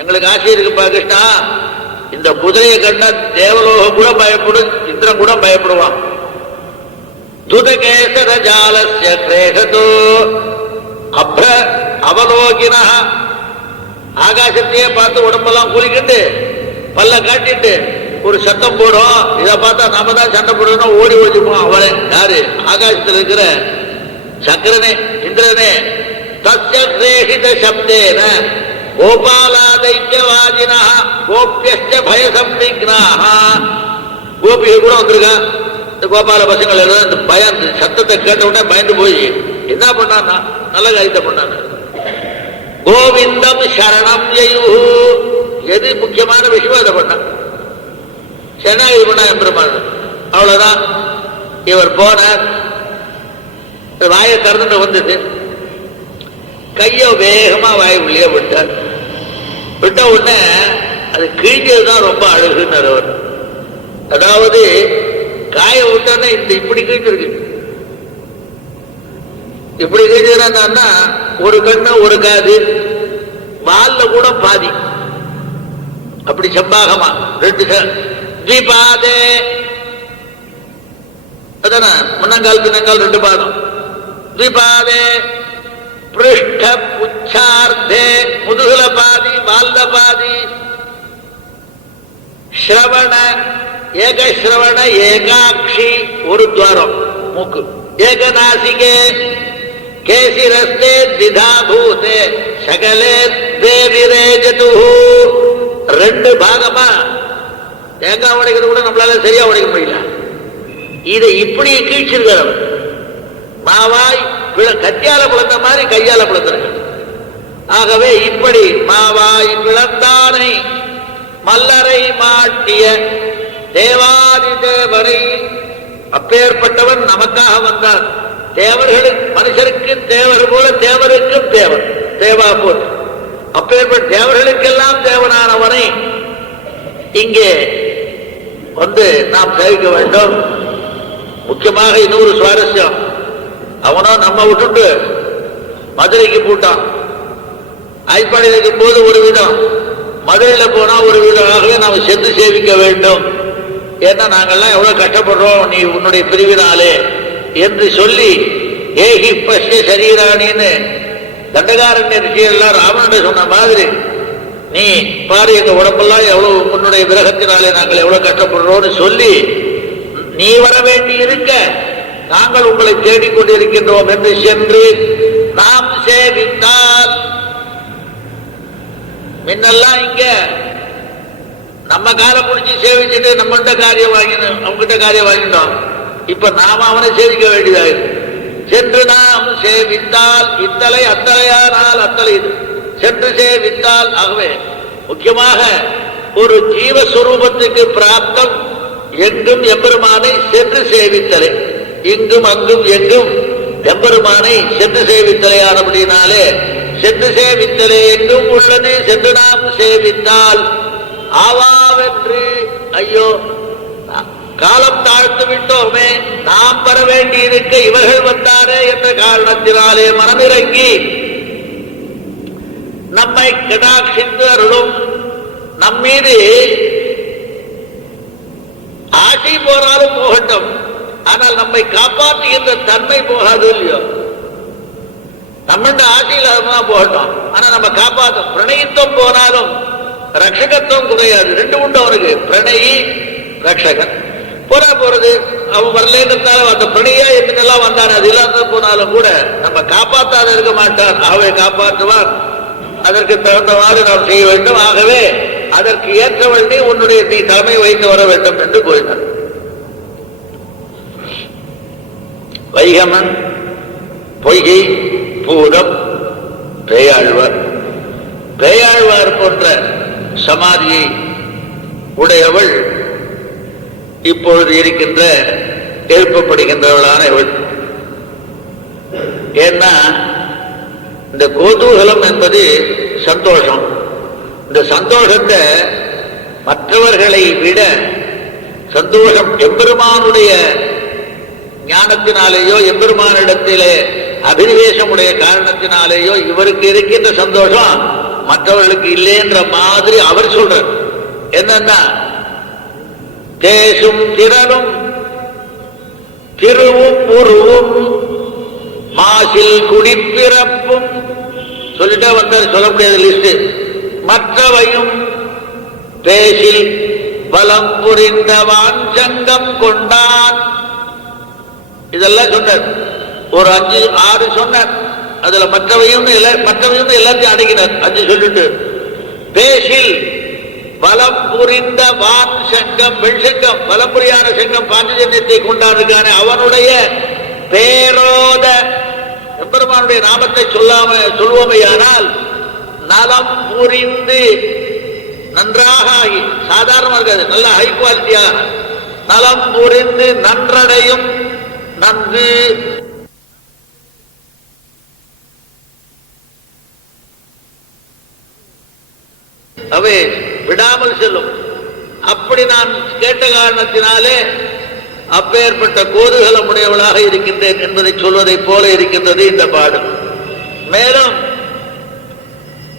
எங்களுக்கு ஆசை இருக்குப்பா கிருஷ்ணா, இந்த குதிரையை கண்ட தேவலோகம் கூட பயப்படும், இந்திரன் கூட பயப்படுவான். துதகேசர ஜாலஸ்ய கிரேஷதோ அப்ர அவலோகின. ஆகாசத்தையே பார்த்து உடம்பெல்லாம் குளிக்கிட்டு பல்ல காட்டிட்டு ஒரு சத்தம் போடும். இதை பார்த்தா நாம தான் சண்டை போடணும், ஓடி ஓடிப்போம். அவளே யாரு? ஆகாசத்தில் இருக்கிற சக்கரனே, இந்திரனே. தஸ்ய கிரேஷித சப்தேன கோபாலாதைத்யவாஜினா கோபியஸ்ய பயசம்விக்னாஹ. கோபிகள் கூட வந்திருக்கா. இந்த கோபால பசங்கள் எல்லாம் இந்த பயம், சத்தத்தை கேட்ட உடனே பயந்து போய் என்ன பண்ணான்னா நல்ல காரியத்தை பண்ணாங்க. கோவிந்தம் சரணம் யயு. எது முக்கியமான விஷயம் அதை பண்ணான். சரணாகதி பண்ணா எம்பெருமான். அவ்வளவுதான். இவர் போனார், வாயை திறந்துட்டு வந்தது. கைய வேகமா வாய் உள்ளே விட்டார். விட்ட உடனே அது கிழிஞ்சதுதான் ரொம்ப அழகுன்னு அவர். அதாவது காய விட்டோன்னா இந்த இப்படி கிழிஞ்சிருக்கு. இப்படி கிழிஞ்சதுன்னா ஒரு கண்ணு ஒரு காது, வால்ல கூட பாதி. அப்படி செம்பாகமா ரெண்டு தீபாதே அதான முன்னங்கால் பின்னங்கால் ரெண்டு பாதம். தீபாதே பிருஷ்ட புச்சார்த்தே முதுகுல பாதி வால்த பாதி. ஸ்ரவண ஏகஸ்ரவண ஏகாட்சி ஒரு துவாரம் மூக்கு. ஏகநாசிகே கேசிரஸ்தே திதாபூதே சகலே தேவிரேஜது. ரெண்டு பாகமா தேங்காய் உடைக்கிறது கூட நம்மளால சரியா உடைக்க முடியல. இதை இப்படி கீழ்ச்சிருக்கிற மாவாய் கத்தியால பிளந்த மாதிரி கையால பிளந்திருக்க. ஆகவே இப்படி மாவாய் பிளந்தானை மல்லரை மாட்டிய தேவாதி தேவரை அப்பேற்பட்டவன் நமக்காக வந்தார். தேவர்களுக்கு மனுஷருக்கு தேவர் போல தேவருக்கும் தேவன் தேவா போல் அப்பேற்பட்ட தேவர்களுக்கெல்லாம் தேவனானவனை இங்கே வந்து நாம் சேவிக்க வேண்டும். முக்கியமாக இன்னொரு சுவாரஸ்யம், அவனோ நம்ம விட்டுட்டு மதுரைக்கு போட்டான். ஐப்பாடியில் இருக்கும் போது ஒரு விதம், மதுரையில போனா ஒரு விதமாகவே நாம் சென்று சேவிக்க வேண்டும். ஏன்னா நாங்கள்லாம் எவ்வளவு கஷ்டப்படுறோம் நீ உன்னுடைய பிரிவினாலே என்று சொல்லி ஏகி பஷ்ய சரீராணின்னு தண்டகாரண்ய ரிஷியெல்லாம் ராமனிடம் சொன்ன மாதிரி நீ பாரு எங்க உடம்பெல்லாம் எவ்வளவு உன்னுடைய விரகத்தினாலே நாங்கள் எவ்வளவு கஷ்டப்படுறோம்னு சொல்லி நீ வர வேண்டி இருக்க நாங்கள் உங்களை தேடிக்கொண்டிருக்கின்றோம் என்று சென்று நாம் சேவித்தால். முன்னெல்லாம் இங்க நம்ம காலை பிடிச்சி சேவிச்சுட்டு நம்மகிட்ட காரியம் வாங்கினோம், அவங்ககிட்ட காரியம் வாங்கினோம். இப்ப நாம அவனை சேவிக்க வேண்டியதாக சென்று நாம் சேவித்தால் இத்தலை அத்தலையானால் அத்தலை இது சென்று சேவித்தால். ஆகவே முக்கியமாக ஒரு ஜீவஸ்வரூபத்துக்கு பிராப்தம் எங்கும் எம்பெருமானை சென்று சேவித்தலை. இங்கும் அங்கும் எங்கும் எம்பெருமானை சென்று சேவித்தலையானபடினாலே சென்று சேவித்தலே எங்கும் உள்ளது. சென்று நாம் சேவித்தால் ஆவாவென்று ஐயோ காலம் தாழ்த்து விட்டோமே, நாம் வர வேண்டி இருக்க இவர்கள் வந்தாரே என்ற காரணத்தினாலே மனமிறங்கி நம்மை கடாட்சித்து அருளும். நம்மீது ஆசை போனாலும் போகட்டும், ஆனால் நம்மை காப்பாற்றுகின்ற தன்மை போகாது இல்லையோ. நம்மகிட்ட ஆசையில் தான் போகட்டும், ஆனா நம்ம காப்பாற்றும். பிரணயித்துவம் போனாலும் ரட்சகத்துவம் குறையாது. ரெண்டு உண்டு அவனுக்கு, பிரணயி ரட்சகன். போறது அவன் வரலன்றதால அந்த பிணையா என்னெல்லாம் வந்தான், அது இல்லாத போனாலும் கூட நம்ம காப்பாற்றாத இருக்க மாட்டான். ஆகவே காப்பாற்றுவான். அதற்கு தகுந்தவாறு நாம் செய்ய வேண்டும். ஆகவே அதற்கு ஏற்றவள் நீ உன்னுடைய நீ தலைமை வைத்து வர வேண்டும் என்று கூறினார். வைகமன் பொய்கை பூதம் பேயாழ்வார். பேயாழ்வார் போன்ற சமாதியை உடையவள் இப்பொழுது இருக்கின்ற எழுப்பப்படுகின்றவளான இவள். ஏன்னா இந்த கோதூகலம் என்பது சந்தோஷம். இந்த சந்தோஷத்தை மற்றவர்களை விட சந்தோஷம் எம்பெருமானுடைய ஞானத்தினாலேயோ எம்பெருமானிடத்திலே அபினிவேசமுடைய காரணத்தினாலேயோ இவருக்கு இருக்கின்ற சந்தோஷம் மற்றவர்களுக்கு இல்லைன்ற மாதிரி அவர் சொல்றார். என்னன்னா தேசும் திரளும் திருவும் உருவும் மாசில் குடிப்பிறப்பும் சொல்லிட்டே வந்தார், சொல்ல முடியாத லிஸ்ட். மற்றவையும் பேசில் பலம் புரிந்த வாஞ்சங்கம் கொண்டான். இதெல்லாம் சொன்னார். ஒரு 5-6 சொன்னார். அதுல மற்றவையும் எல்லாத்தையும் அடங்கினார். 5 சொல்லிட்டு பேசில் பலம் புரிந்த வான் சங்கம் வெண் சங்கம் பலம்புரியான சங்கம் பாஞ்சஜன்யத்தை கொண்டாடுகிறானே அவனுடைய பேரோத எம்பெருமானுடைய நாமத்தை சொல்வோமையானால் நலம் புரிந்து நன்றாக ஆகி, சாதாரணமாக இருக்காது, நல்ல ஹை குவாலிட்டியாக நலம் புரிந்து நன்றடையும் நன்று அவை விடாமல் செல்லும். அப்படி நான் கேட்ட காரணத்தினாலே அப்பேற்பட்ட கோதுகலம் உடையவளாக இருக்கின்றேன் என்பதை சொல்வதை போல இருக்கின்றது இந்த பாடல். மேலும்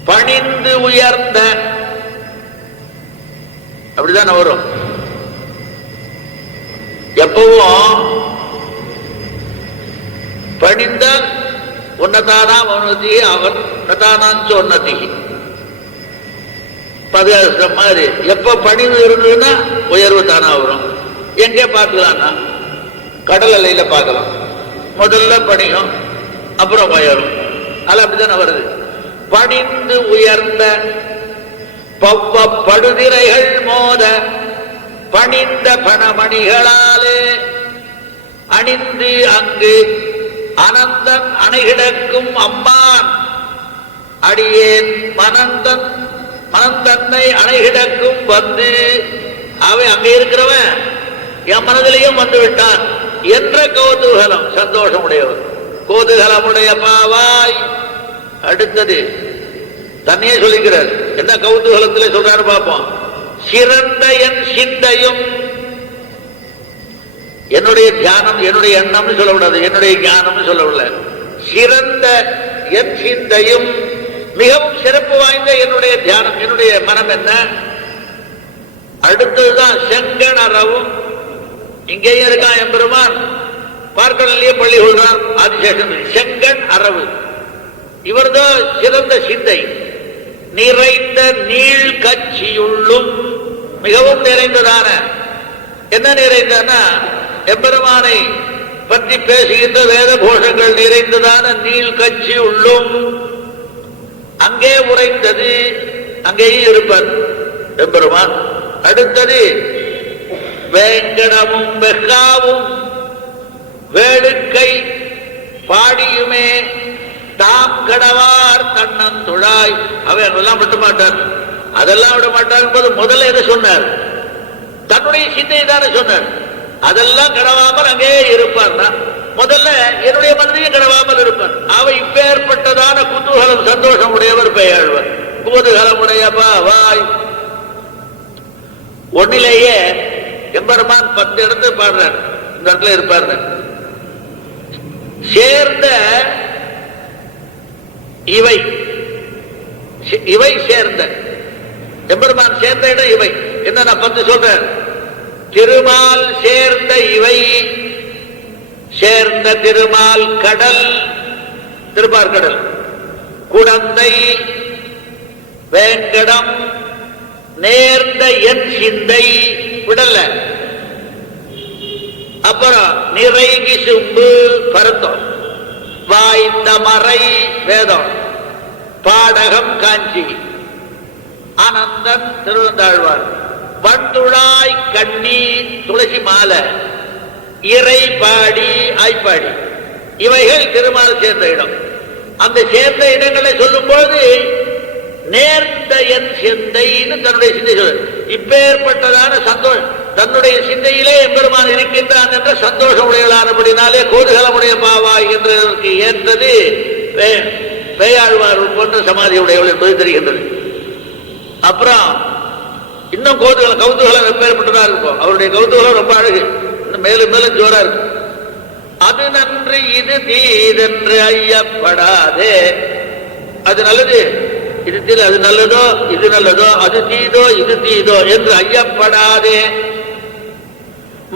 பணிந்து உயர்ந்த அப்படிதான் வரும். எப்பவும் பணிந்தால் உன்னதானாம் உன்னதி அவன் நதானாஞ்ச உன்னதி பதிகார மாதிரி. எப்ப பணிவு இருந்ததுன்னா உயர்வு தானா வரும். எங்கே பார்க்கலாம்னா கடல் அலையில பார்க்கலாம். முதல்ல பணியும் அப்புறம் உயரும். அது அப்படித்தானே வருது. பணிந்து உயர்ந்த பவ்வ படுதிரைகள் மோத பணிந்த பணமணிகளாலே அணிந்து அங்கு அனந்தன் அணைகிடக்கும் அம்மான் அடியேன் மனந்தன்னை அணைகிடக்கும் வந்து அவன் அங்கே இருக்கிறவன் என் மனதிலையும் வந்து விட்டான் என்ற கௌதூகலம் சந்தோஷமுடையவர். கோதுகலமுடைய பாவாய். அடுத்தது தன்னையே சொல்லிக்கிறார். என்ன கௌதூகலத்திலே சொல்றாரு பார்ப்போம். சிறந்த என் சிந்தையும், என்னுடைய தியானம் என்னுடைய எண்ணம்னு சொல்லக்கூடாது, என்னுடைய ஞானம்னு சொல்லவில்லை. சிறந்த என் சிந்தையும் மிகவும் சிறப்பு வாய்ந்த என்னுடைய தியானம் என்னுடைய மனம் என்ன. அடுத்ததுதான் செங்கன் அறவும். இங்கேயும் இருக்கான் எம்பெருமான், பார்க்கடலையும் பள்ளி கொள்றான் ஆதிசேஷன். செங்கன் அரவு இவர்தான் சிறந்த சிந்தை. நிறைந்த நீள் கட்சியுள்ளும் மிகவும் நிறைந்ததான, என்ன நிறைந்தனா எம்பெருமானை பற்றி பேசுகின்ற வேத கோஷங்கள் நிறைந்ததான நீள் கட்சி உள்ளும் அங்கே உறைந்தது. அங்கேயும் இருப்பார் எம்பெருமான். அடுத்தது வேங்கடமும் வெக்காவும் வேடுக்கை பாடியுமே தாம் கடவார் தன்னந்துழாய். அவன் அதெல்லாம் விட மாட்டார், அதெல்லாம் விட மாட்டார் என்பது முதல்ல எதை சொன்னார்? தன்னுடைய சிந்தையை தானே சொன்னார். அதெல்லாம் கடவாமல் அங்கே இருப்பார். முதல்ல என்னுடைய மனதையும் கடவாமல் இருப்பார். அவை இப்பேற்பட்டதான குதூகலம் சந்தோஷம் உடையவர் பெயர்வர். குதூகலமுடைய பாவாய். ஒன்னிலேயே எம்பெருமான் 10 இடத்து பாடுறார். இந்த இடத்துல இருப்பார். சேர்ந்த இவை இவை சேர்ந்த எம்பெருமான் சேர்ந்த இடம் இவை. என்ன நான் 10 சொல்றேன். திருமால் சேர்ந்த இவை, சேர்ந்த திருமால் கடல் திருப்பார்கடல், குடந்தை வேங்கடம், நேர்ந்த என் சிந்தை விடல. அப்புறம் நிறை விசும்பு பருத்தம், வாய்ந்த மறை வேதம், பாடகம் காஞ்சி, ஆனந்தன் திருவந்தாழ்வார், வண்டுழாய் கண்ணி துளசி மாலை, இறை பாடி ஆய்ப்பாடி, இவைகள் திருமால் சேர்ந்த இடம். அந்த சேர்ந்த இடங்களை சொல்லும் போது நேர்ந்த என் சிந்தைன்னு தன்னுடைய சிந்தை சொல்ல. இப்பேற்பட்டதான சந்தோஷம் தன்னுடைய சிந்தையிலே எம்பெருமான் இருக்கின்றான் என்ற சந்தோஷம் உடையலானபடினாலே கோதுகலமுடைய பாவாய் என்றதற்கு ஏற்றது பேயாழ்வார் போன்ற சமாதி உடையவள் என்பது தெரிகின்றது. அப்புறம் இன்னும் கௌதூகலம் எப்பேற்பட்டதா இருக்கும். அவருடைய கௌதூகலம் ரொம்ப அழகு, இன்னும் மேலும் மேலும் ஜோரா இருக்கும். அது நன்று இது தீதென்று ஐயப்படாதே. அது நல்லது, இது தீ, அது நல்லதோ இது நல்லதோ, அது தீதோ இது தீதோ என்று ஐயப்படாதே.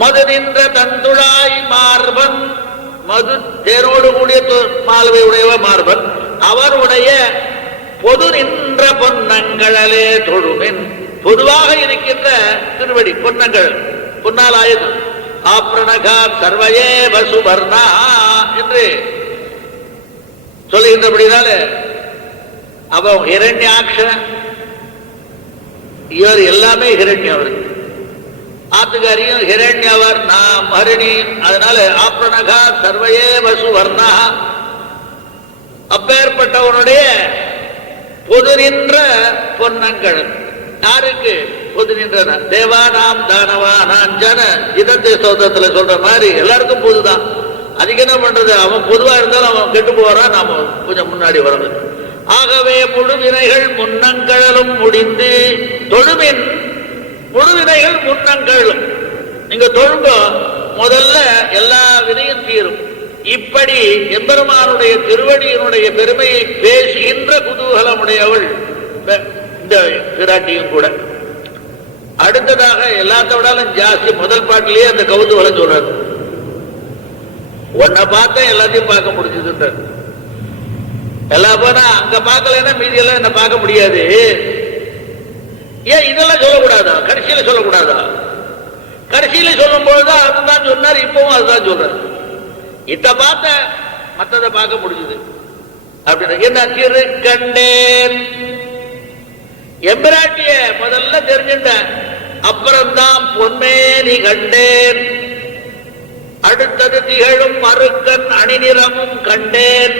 மது நின்ற தந்துழாய் மார்பன், மது தேரோடு கூடிய மால்வை உடையவ மார்பன், அவருடைய பொது நின்ற பொன்னங்களே தொழுமின், பொதுவாக இருக்கின்ற திருவடி பொன்னங்கள், பொன்னால் ஆயுதம். ஆப்ரணகா சர்வயே வசுபர்ணா என்று சொல்லுகின்றபடினால அவன் ஹிரண்யாட்ச, இவர் எல்லாமே ஹிரண்யம். அவருக்கு ஆத்துக்காரியும் ஹிரண்யவர், நாம் ஹரிணி. அதனால ஆப்ரணகா சர்வயே வசுவர்ணா, அப்பேற்பட்டவனுடைய பொது நின்ற பொன்னங்கள். யாருக்கு பொது நின்றன? தேவானாம் தானவானாம் ஜன இதத்தை ஸ்தோத்திரத்தில் சொல்ற மாதிரி எல்லாருக்கும் பொதுதான். அதுக்கு என்ன பண்றது? அவன் பொதுவா இருந்தாலும் அவன் கெட்டு போறான், நாம கொஞ்சம் முன்னாடி வரணும். ஆகவே முழுவினைகள் முன்னங்களும் முடிந்து தொழுமின், முழுவினைகள் முன்னங்களும் நீங்க தொழுங்க, முதல்ல எல்லா வினையும் தீரும். இப்படி எம்பெருமானுடைய திருவடியினுடைய பெருமையை பேசுகின்ற குதூகலமுடையவள் இந்த பிராட்டியும் கூட. அடுத்ததாக எல்லாத்தோடாலும் ஜாஸ்தி முதல் பாட்டிலேயே அந்த கௌதூகலம் சொல்றாரு. உன்னை பார்த்தா எல்லாத்தையும் பார்க்க முடிஞ்சது. எல்லாம் போனா அங்க பார்க்கலன்னா மீதி எல்லாம் என்ன பார்க்க முடியாது. ஏன் இதெல்லாம் சொல்லக்கூடாதா? கடைசியில சொல்லக்கூடாதா? கடைசியில சொல்லும் பொழுதுதான் அதுதான் சொன்னார், இப்பவும் அதுதான் சொல்றாரு. இத பார்த்த மற்றதை பார்க்க முடிஞ்சது அப்படின்னு. என்ன திரு கண்டேன் எம்பிராட்டிய முதல்ல தெரிஞ்சுட்டேன், அப்புறம்தான் பொன்மேனி கண்டேன். அடுத்தது திகழும் மறுக்கன் அணிநிறமும் கண்டேன்,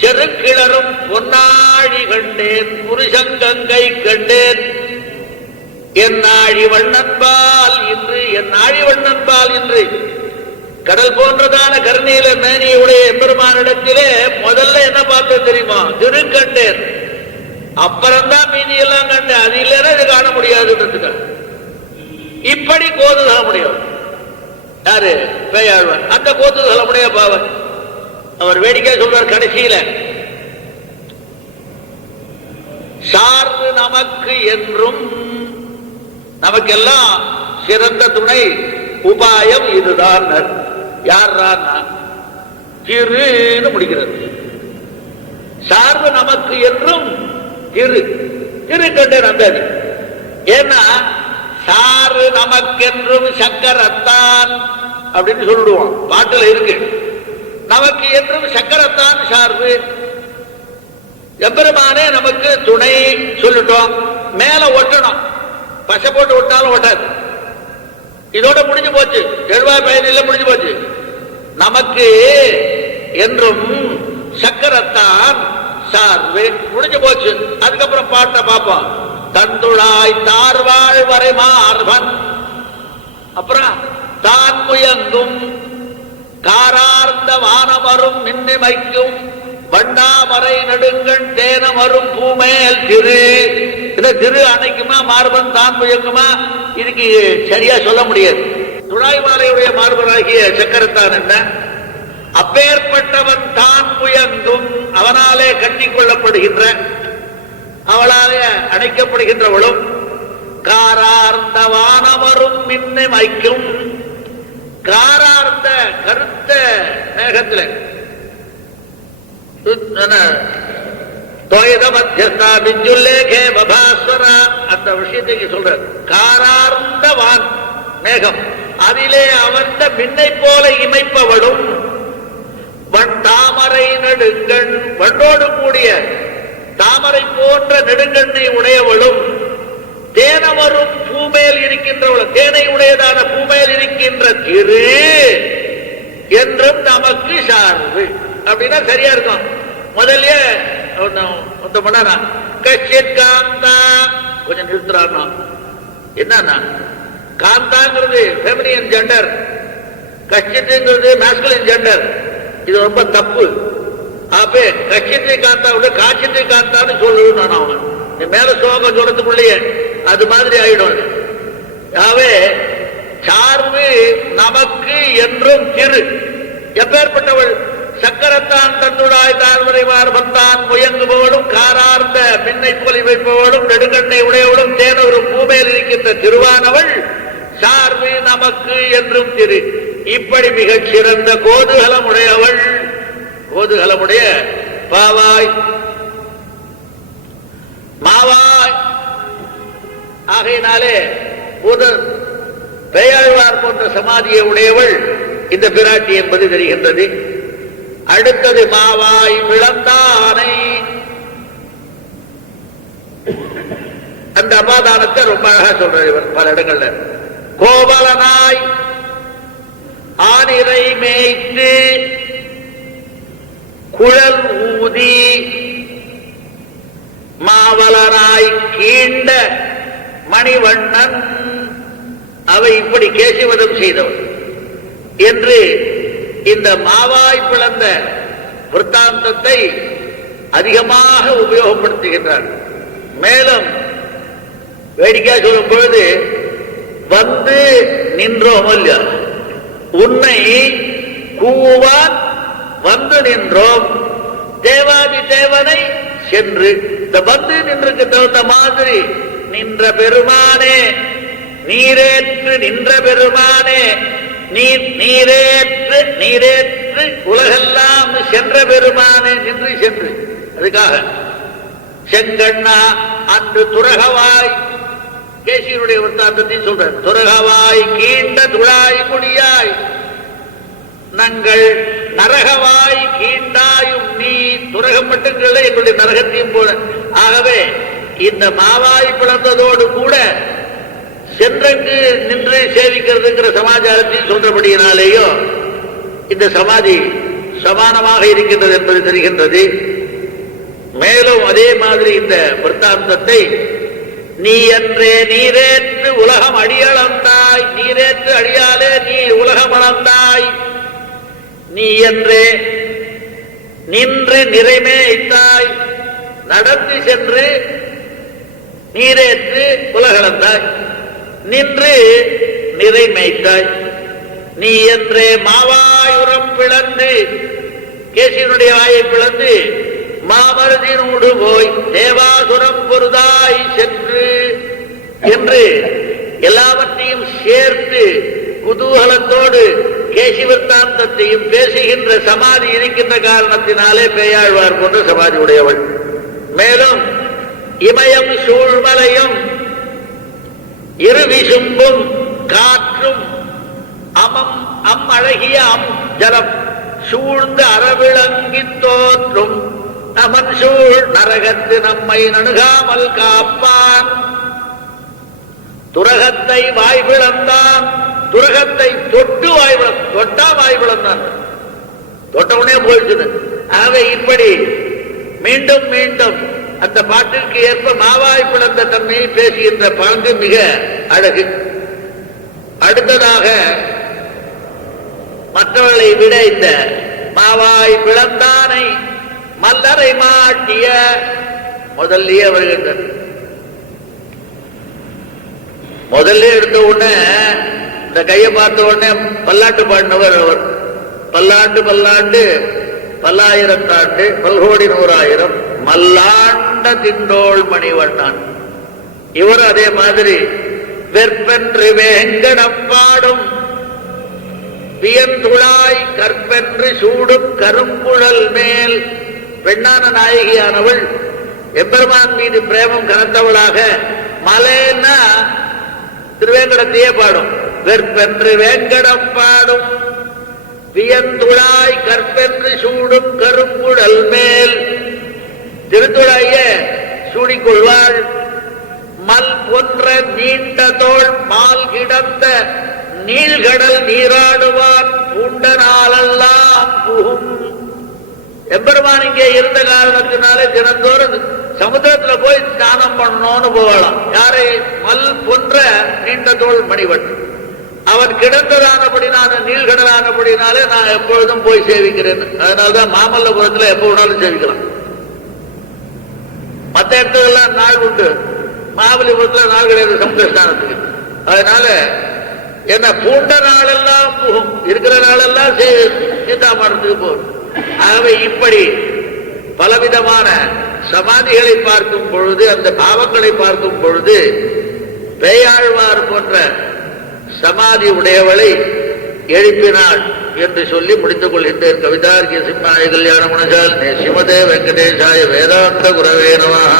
செருக்கிளரும் பொன்னாழி கண்டேன், புருஷங்கங்கை கண்டேன். என் ஆழி வண்ணன்பால் இன்று, என் ஆழி வண்ணன்பால் இன்று கடல் போன்றதான கருணீல மேனியுடைய எம்பெருமானிடத்திலே முதல்ல என்ன பார்த்து தெரியுமா? திருக்கண்டேன். அப்புறம்தான் மீதி எல்லாம் கண்டேன். அது இல்லைன்னா இது காண முடியாது. இப்படி கோதுதல முடியும். யாரு? பேயாழ்வார். அந்த கோதுதல முடிய பாவன் அவர் வேடிக்கை சொல்றார் கடைசியில, சார்பு நமக்கு என்றும், நமக்கெல்லாம் சிறந்த துணை உபாயம் இதுதான். யார்? திருன்னு முடிக்கிறது. சார்பு நமக்கு என்றும் திரு கண்டேன் அந்த. ஏன்னா சாறு நமக்கென்றும் சக்கரத்தான் அப்படின்னு சொல்லிடுவோம், பாட்டுல இருக்கு. நமக்கு என்றும் சக்கரத்தான் சார்பு. எம்பெருமானே நமக்கு துணை சொல்லிட்டோம். மேல ஒட்டணும், பசை போட்டு ஒட்டாலும் ஒட்டாது. இதோட முடிஞ்சு போச்சு, எழுவாய் பயனில் முடிஞ்சு போச்சு. நமக்கு என்றும் சக்கரத்தான் சார்பு முடிஞ்சு போச்சு. அதுக்கப்புறம் பாட்டை பார்ப்போம். தந்துளாய் தார்வாழ் வரை மார்பன், அப்புறம் தான் முயங்கும் காரார்ந்த வானமரும் மின்னிமைக்கும் வண்ணாமரை நடுங்கண் தேனமரும் பூமேல் திரு. இந்த திரு அணைக்குமா மார்பன் தான் முயங்குமா? இதுக்கு சரியா சொல்ல முடியாது. துழாய்மாலையுடைய மார்பனாகிய சக்கரத்தான் என்ன? அப்பேற்பட்டவன் தான் முயங்கும், அவனாலே கட்டிக் கொள்ளப்படுகின்ற, அவளாலே அணைக்கப்படுகின்றவளும் காரார்ந்த வானமரும் மின்னிமைக்கும். காரார்ந்த கருத்த மேகத்தில் அந்த விஷயத்தை சொல்ற. காரார்ந்த வான் மேகம், அதிலே அமர்ந்த மின்னை போல இமைப்பவளும், தாமரை நெடுங்கண், வண்டோடு கூடிய தாமரை போன்ற நெடுங்கண்ணை உடையவளும், தேனமரும் பூமேல் இருக்கின்றவளும், தேனை உடையதான பூமேல் இருக்கின்ற திரு என்றும் நமக்கு சார்பு அப்படின்னா சரியா இருக்கும். முதல்ல கஷ்யத் காந்தா கொஞ்சம் நிறுத்துறாங்க. என்னன்னா காந்தாங்கிறது ஃபெமினியன் ஜெண்டர், கஷ்யத்துங்கிறது மாஸ்குலின் ஜெண்டர். இது ரொம்ப தப்பு. அப்பே கஷ்யத்தை காந்தா விட காட்சியத்தை காந்தான்னு சொல்லுது. நான் அவன் மேல சோகம் சொல்றதுக்குள்ளேயே அது மாதிரி ஆயிடும். ஆகவே சார்பு நமக்கு என்றும் திரு. எப்பேற்பட்டவள்? சக்கரத்தான் தந்துடாய் தாழ்வரை மார்பத்தான் முயங்குபவளும், காரார்ந்த மின்னை போலி வைப்பவளும், நெடுங்கண்ணை உடையவளும், தேனொரு பூமேல் இருக்கின்ற திருவானவள் சார்பு நமக்கு என்றும் திரு. இப்படி மிகச் சிறந்த கோதுகலமுடையவள், கோதுகலமுடைய பாவாய் மாவாய். ஆகையினாலே பேயாழ்வார் போன்ற சமாதியை உடையவள் இந்த பிராட்டி என்பது தெரிகின்றது. அடுத்தது மாவாய் விளந்தானை. அந்த அபாதானத்தை ரொம்ப அழகா சொல்றார் இவர் பல இடங்கள்ல. கோவலனாய் ஆனிரை மேய்த்து குழல் ஊதி மாவலனாய் கீண்ட மணிவண்ணன், அவை இப்படி கேசிவதம் செய்தவன் என்று இந்த மாவாய் பிளந்த விற்த்தாந்தத்தை அதிகமாக உபயோகப்படுத்துகின்றார். மேலும் வேடிக்கை சொல்லும் பொழுது வந்து நின்றோம் இல்லையா, உன்னை கூவான் வந்து நின்றோம், தேவாதி தேவனை சென்று. இந்த வந்து நின்றுக்கு தகுந்த மாதிரி நின்ற பெருமானே நீரேற்று நின்ற பெருமானே, நீரேற்று நீரேற்று உலகெல்லாம் சென்ற பெருமானே, நின்று சென்று. அதுக்காக செங்கண்ணா அன்று துரகவாய், கேசியனுடைய வர்த்தாந்தத்தையும் சொல்ற, துரகவாய் கீண்ட துழாய் முடியாய் நங்கள் நரகவாய் கீண்டாயும் நீ. துரகம் மட்டுங்கள எங்களுடைய நரகத்தையும் போல. ஆகவே இந்த மாவாய் பிளந்ததோடு கூட சென்றங்கு நின்று சேவிக்கிறதுங்கிற சமாச்சாரத்தையும் சொல்றபடியினாலேயோ இந்த சமாதி சமானமாக இருக்கின்றது என்பது தெரிகின்றது. மேலும் அதே மாதிரி இந்த விற்த்தாந்தத்தை நீ என்றே நீரேற்று உலகம் அடியளந்தாய், நீரேற்று அடியாலே நீ உலகம் அளந்தாய், நீ என்றே நின்று நிறைமேய்த்தாய், நடந்து சென்று நீரேற்று உலகளந்தாய், நின்று நிறைமேய்த்தாய், நீ என்றே மாவாயுரம் பிளந்து, கேசியனுடைய வாயை பிளந்து மாமருதினோடு போய் தேவாசுரம் பொருதாய் சென்று என்று எல்லாவற்றையும் சேர்த்து குதூகலத்தோடு கேசி விற்த்தாந்தத்தையும் பேசுகின்ற சமாதி இருக்கின்ற காரணத்தினாலே பேயாழ்வார் போன்ற சமாதி உடையவள். மேலும் இமயம் சூழ்மலையும் இருவிசும்பும் காற்றும் அம் அழகிய ஜலம் சூழ்ந்து அறவிளங்கி தோற்றும் நமன் சூழ் நரகத்து நம்மை நணுகாமல் காப்பான். துரகத்தை வாய்பிளந்தான், துரகத்தை தொட்டு வாய்பிளம், தொட்டா வாய்பிளந்தான், தொட்டவுடனே போயிடுச்சு. ஆகவே இப்படி மீண்டும் மீண்டும் அந்த பாட்டிற்கு ஏற்ப மாவாய் பிளந்த தன்மையை பேசுகின்ற பங்கு மிக அழகு. அடுத்ததாக மற்றவர்களை விட இந்த மாவாய் பிளந்தானை மல்லரை மாட்டிய முதல்லையே வருகின்றனர். முதல்ல எடுத்த உடனே இந்த கையை பார்த்த உடனே பல்லாண்டு பாடினவர் அவர். பல்லாண்டு பல்லாண்டு பல்லாயிரத்தாண்டு பல்கோடி நூறாயிரம் மல்லாண்ட திண்டோள் மணிவண்ணான். இவர் அதே மாதிரி வெற்பென்று வேங்கடப்பாடும் வியந்துழாய் கற்பென்று சூடும் கருங்குழல் மேல். பெண்ணான நாயகியானவள் எம்பெருமான் மீது பிரேமம் கனத்தவளாக மலைன்னா திருவேங்கடத்தையே பாடும். வெற்பென்று வேங்கடம் பாடும் வியந்துழாய் கற்பென்று சூடும் கருங்குழல் மேல். திருத்துழாய சூடிக்கொள்வாள். மல் போன்ற நீண்ட தோள் மால் கிடந்த நீள்கடல் நீராடுவான் பூண்ட நாளெல்லாம் புகும். எம்பெருமான் இங்கே இருந்த காரணத்தினாலே தினந்தோறும் சமுத்திரத்துல போய் ஸ்நானம் பண்ணணும்னு போகலாம். யாரை? மல் போன்ற நீண்ட தோள் மணிவன். அவன் கிடந்ததானபடினால நீள்கடலானபடினாலே நான் எப்பொழுதும் போய் சேவிக்கிறேன். அதனால்தான் மாமல்லபுரத்துல எப்ப வேணாலும் சேவிக்கலாம். மற்ற இடத்துக்கெல்லாம் நாள் உண்டு, மாமல்லபுரத்துல நாள் கிடையாது சமுத்திர ஸ்நானத்துக்கு. அதனால என்ன பூண்ட நாளெல்லாம் புகும், இருக்கிற நாளெல்லாம் சீதாமானத்துக்கு போகும். ஆகவே இப்படி பலவிதமான சமாதிகளை பார்க்கும் பொழுது, அந்த பாவங்களை பார்க்கும் பொழுது பேயாழ்வார் போன்ற சமாதி உடையவளை எழுப்பினாள் என்று சொல்லி முடித்துக் கொள்கின்றேன். கவிதார்க்கிய சிம்மாய கல்யாண குணசால் ஸ்ரீமதே வெங்கடேசாய வேதாந்த குரவே நமஹ.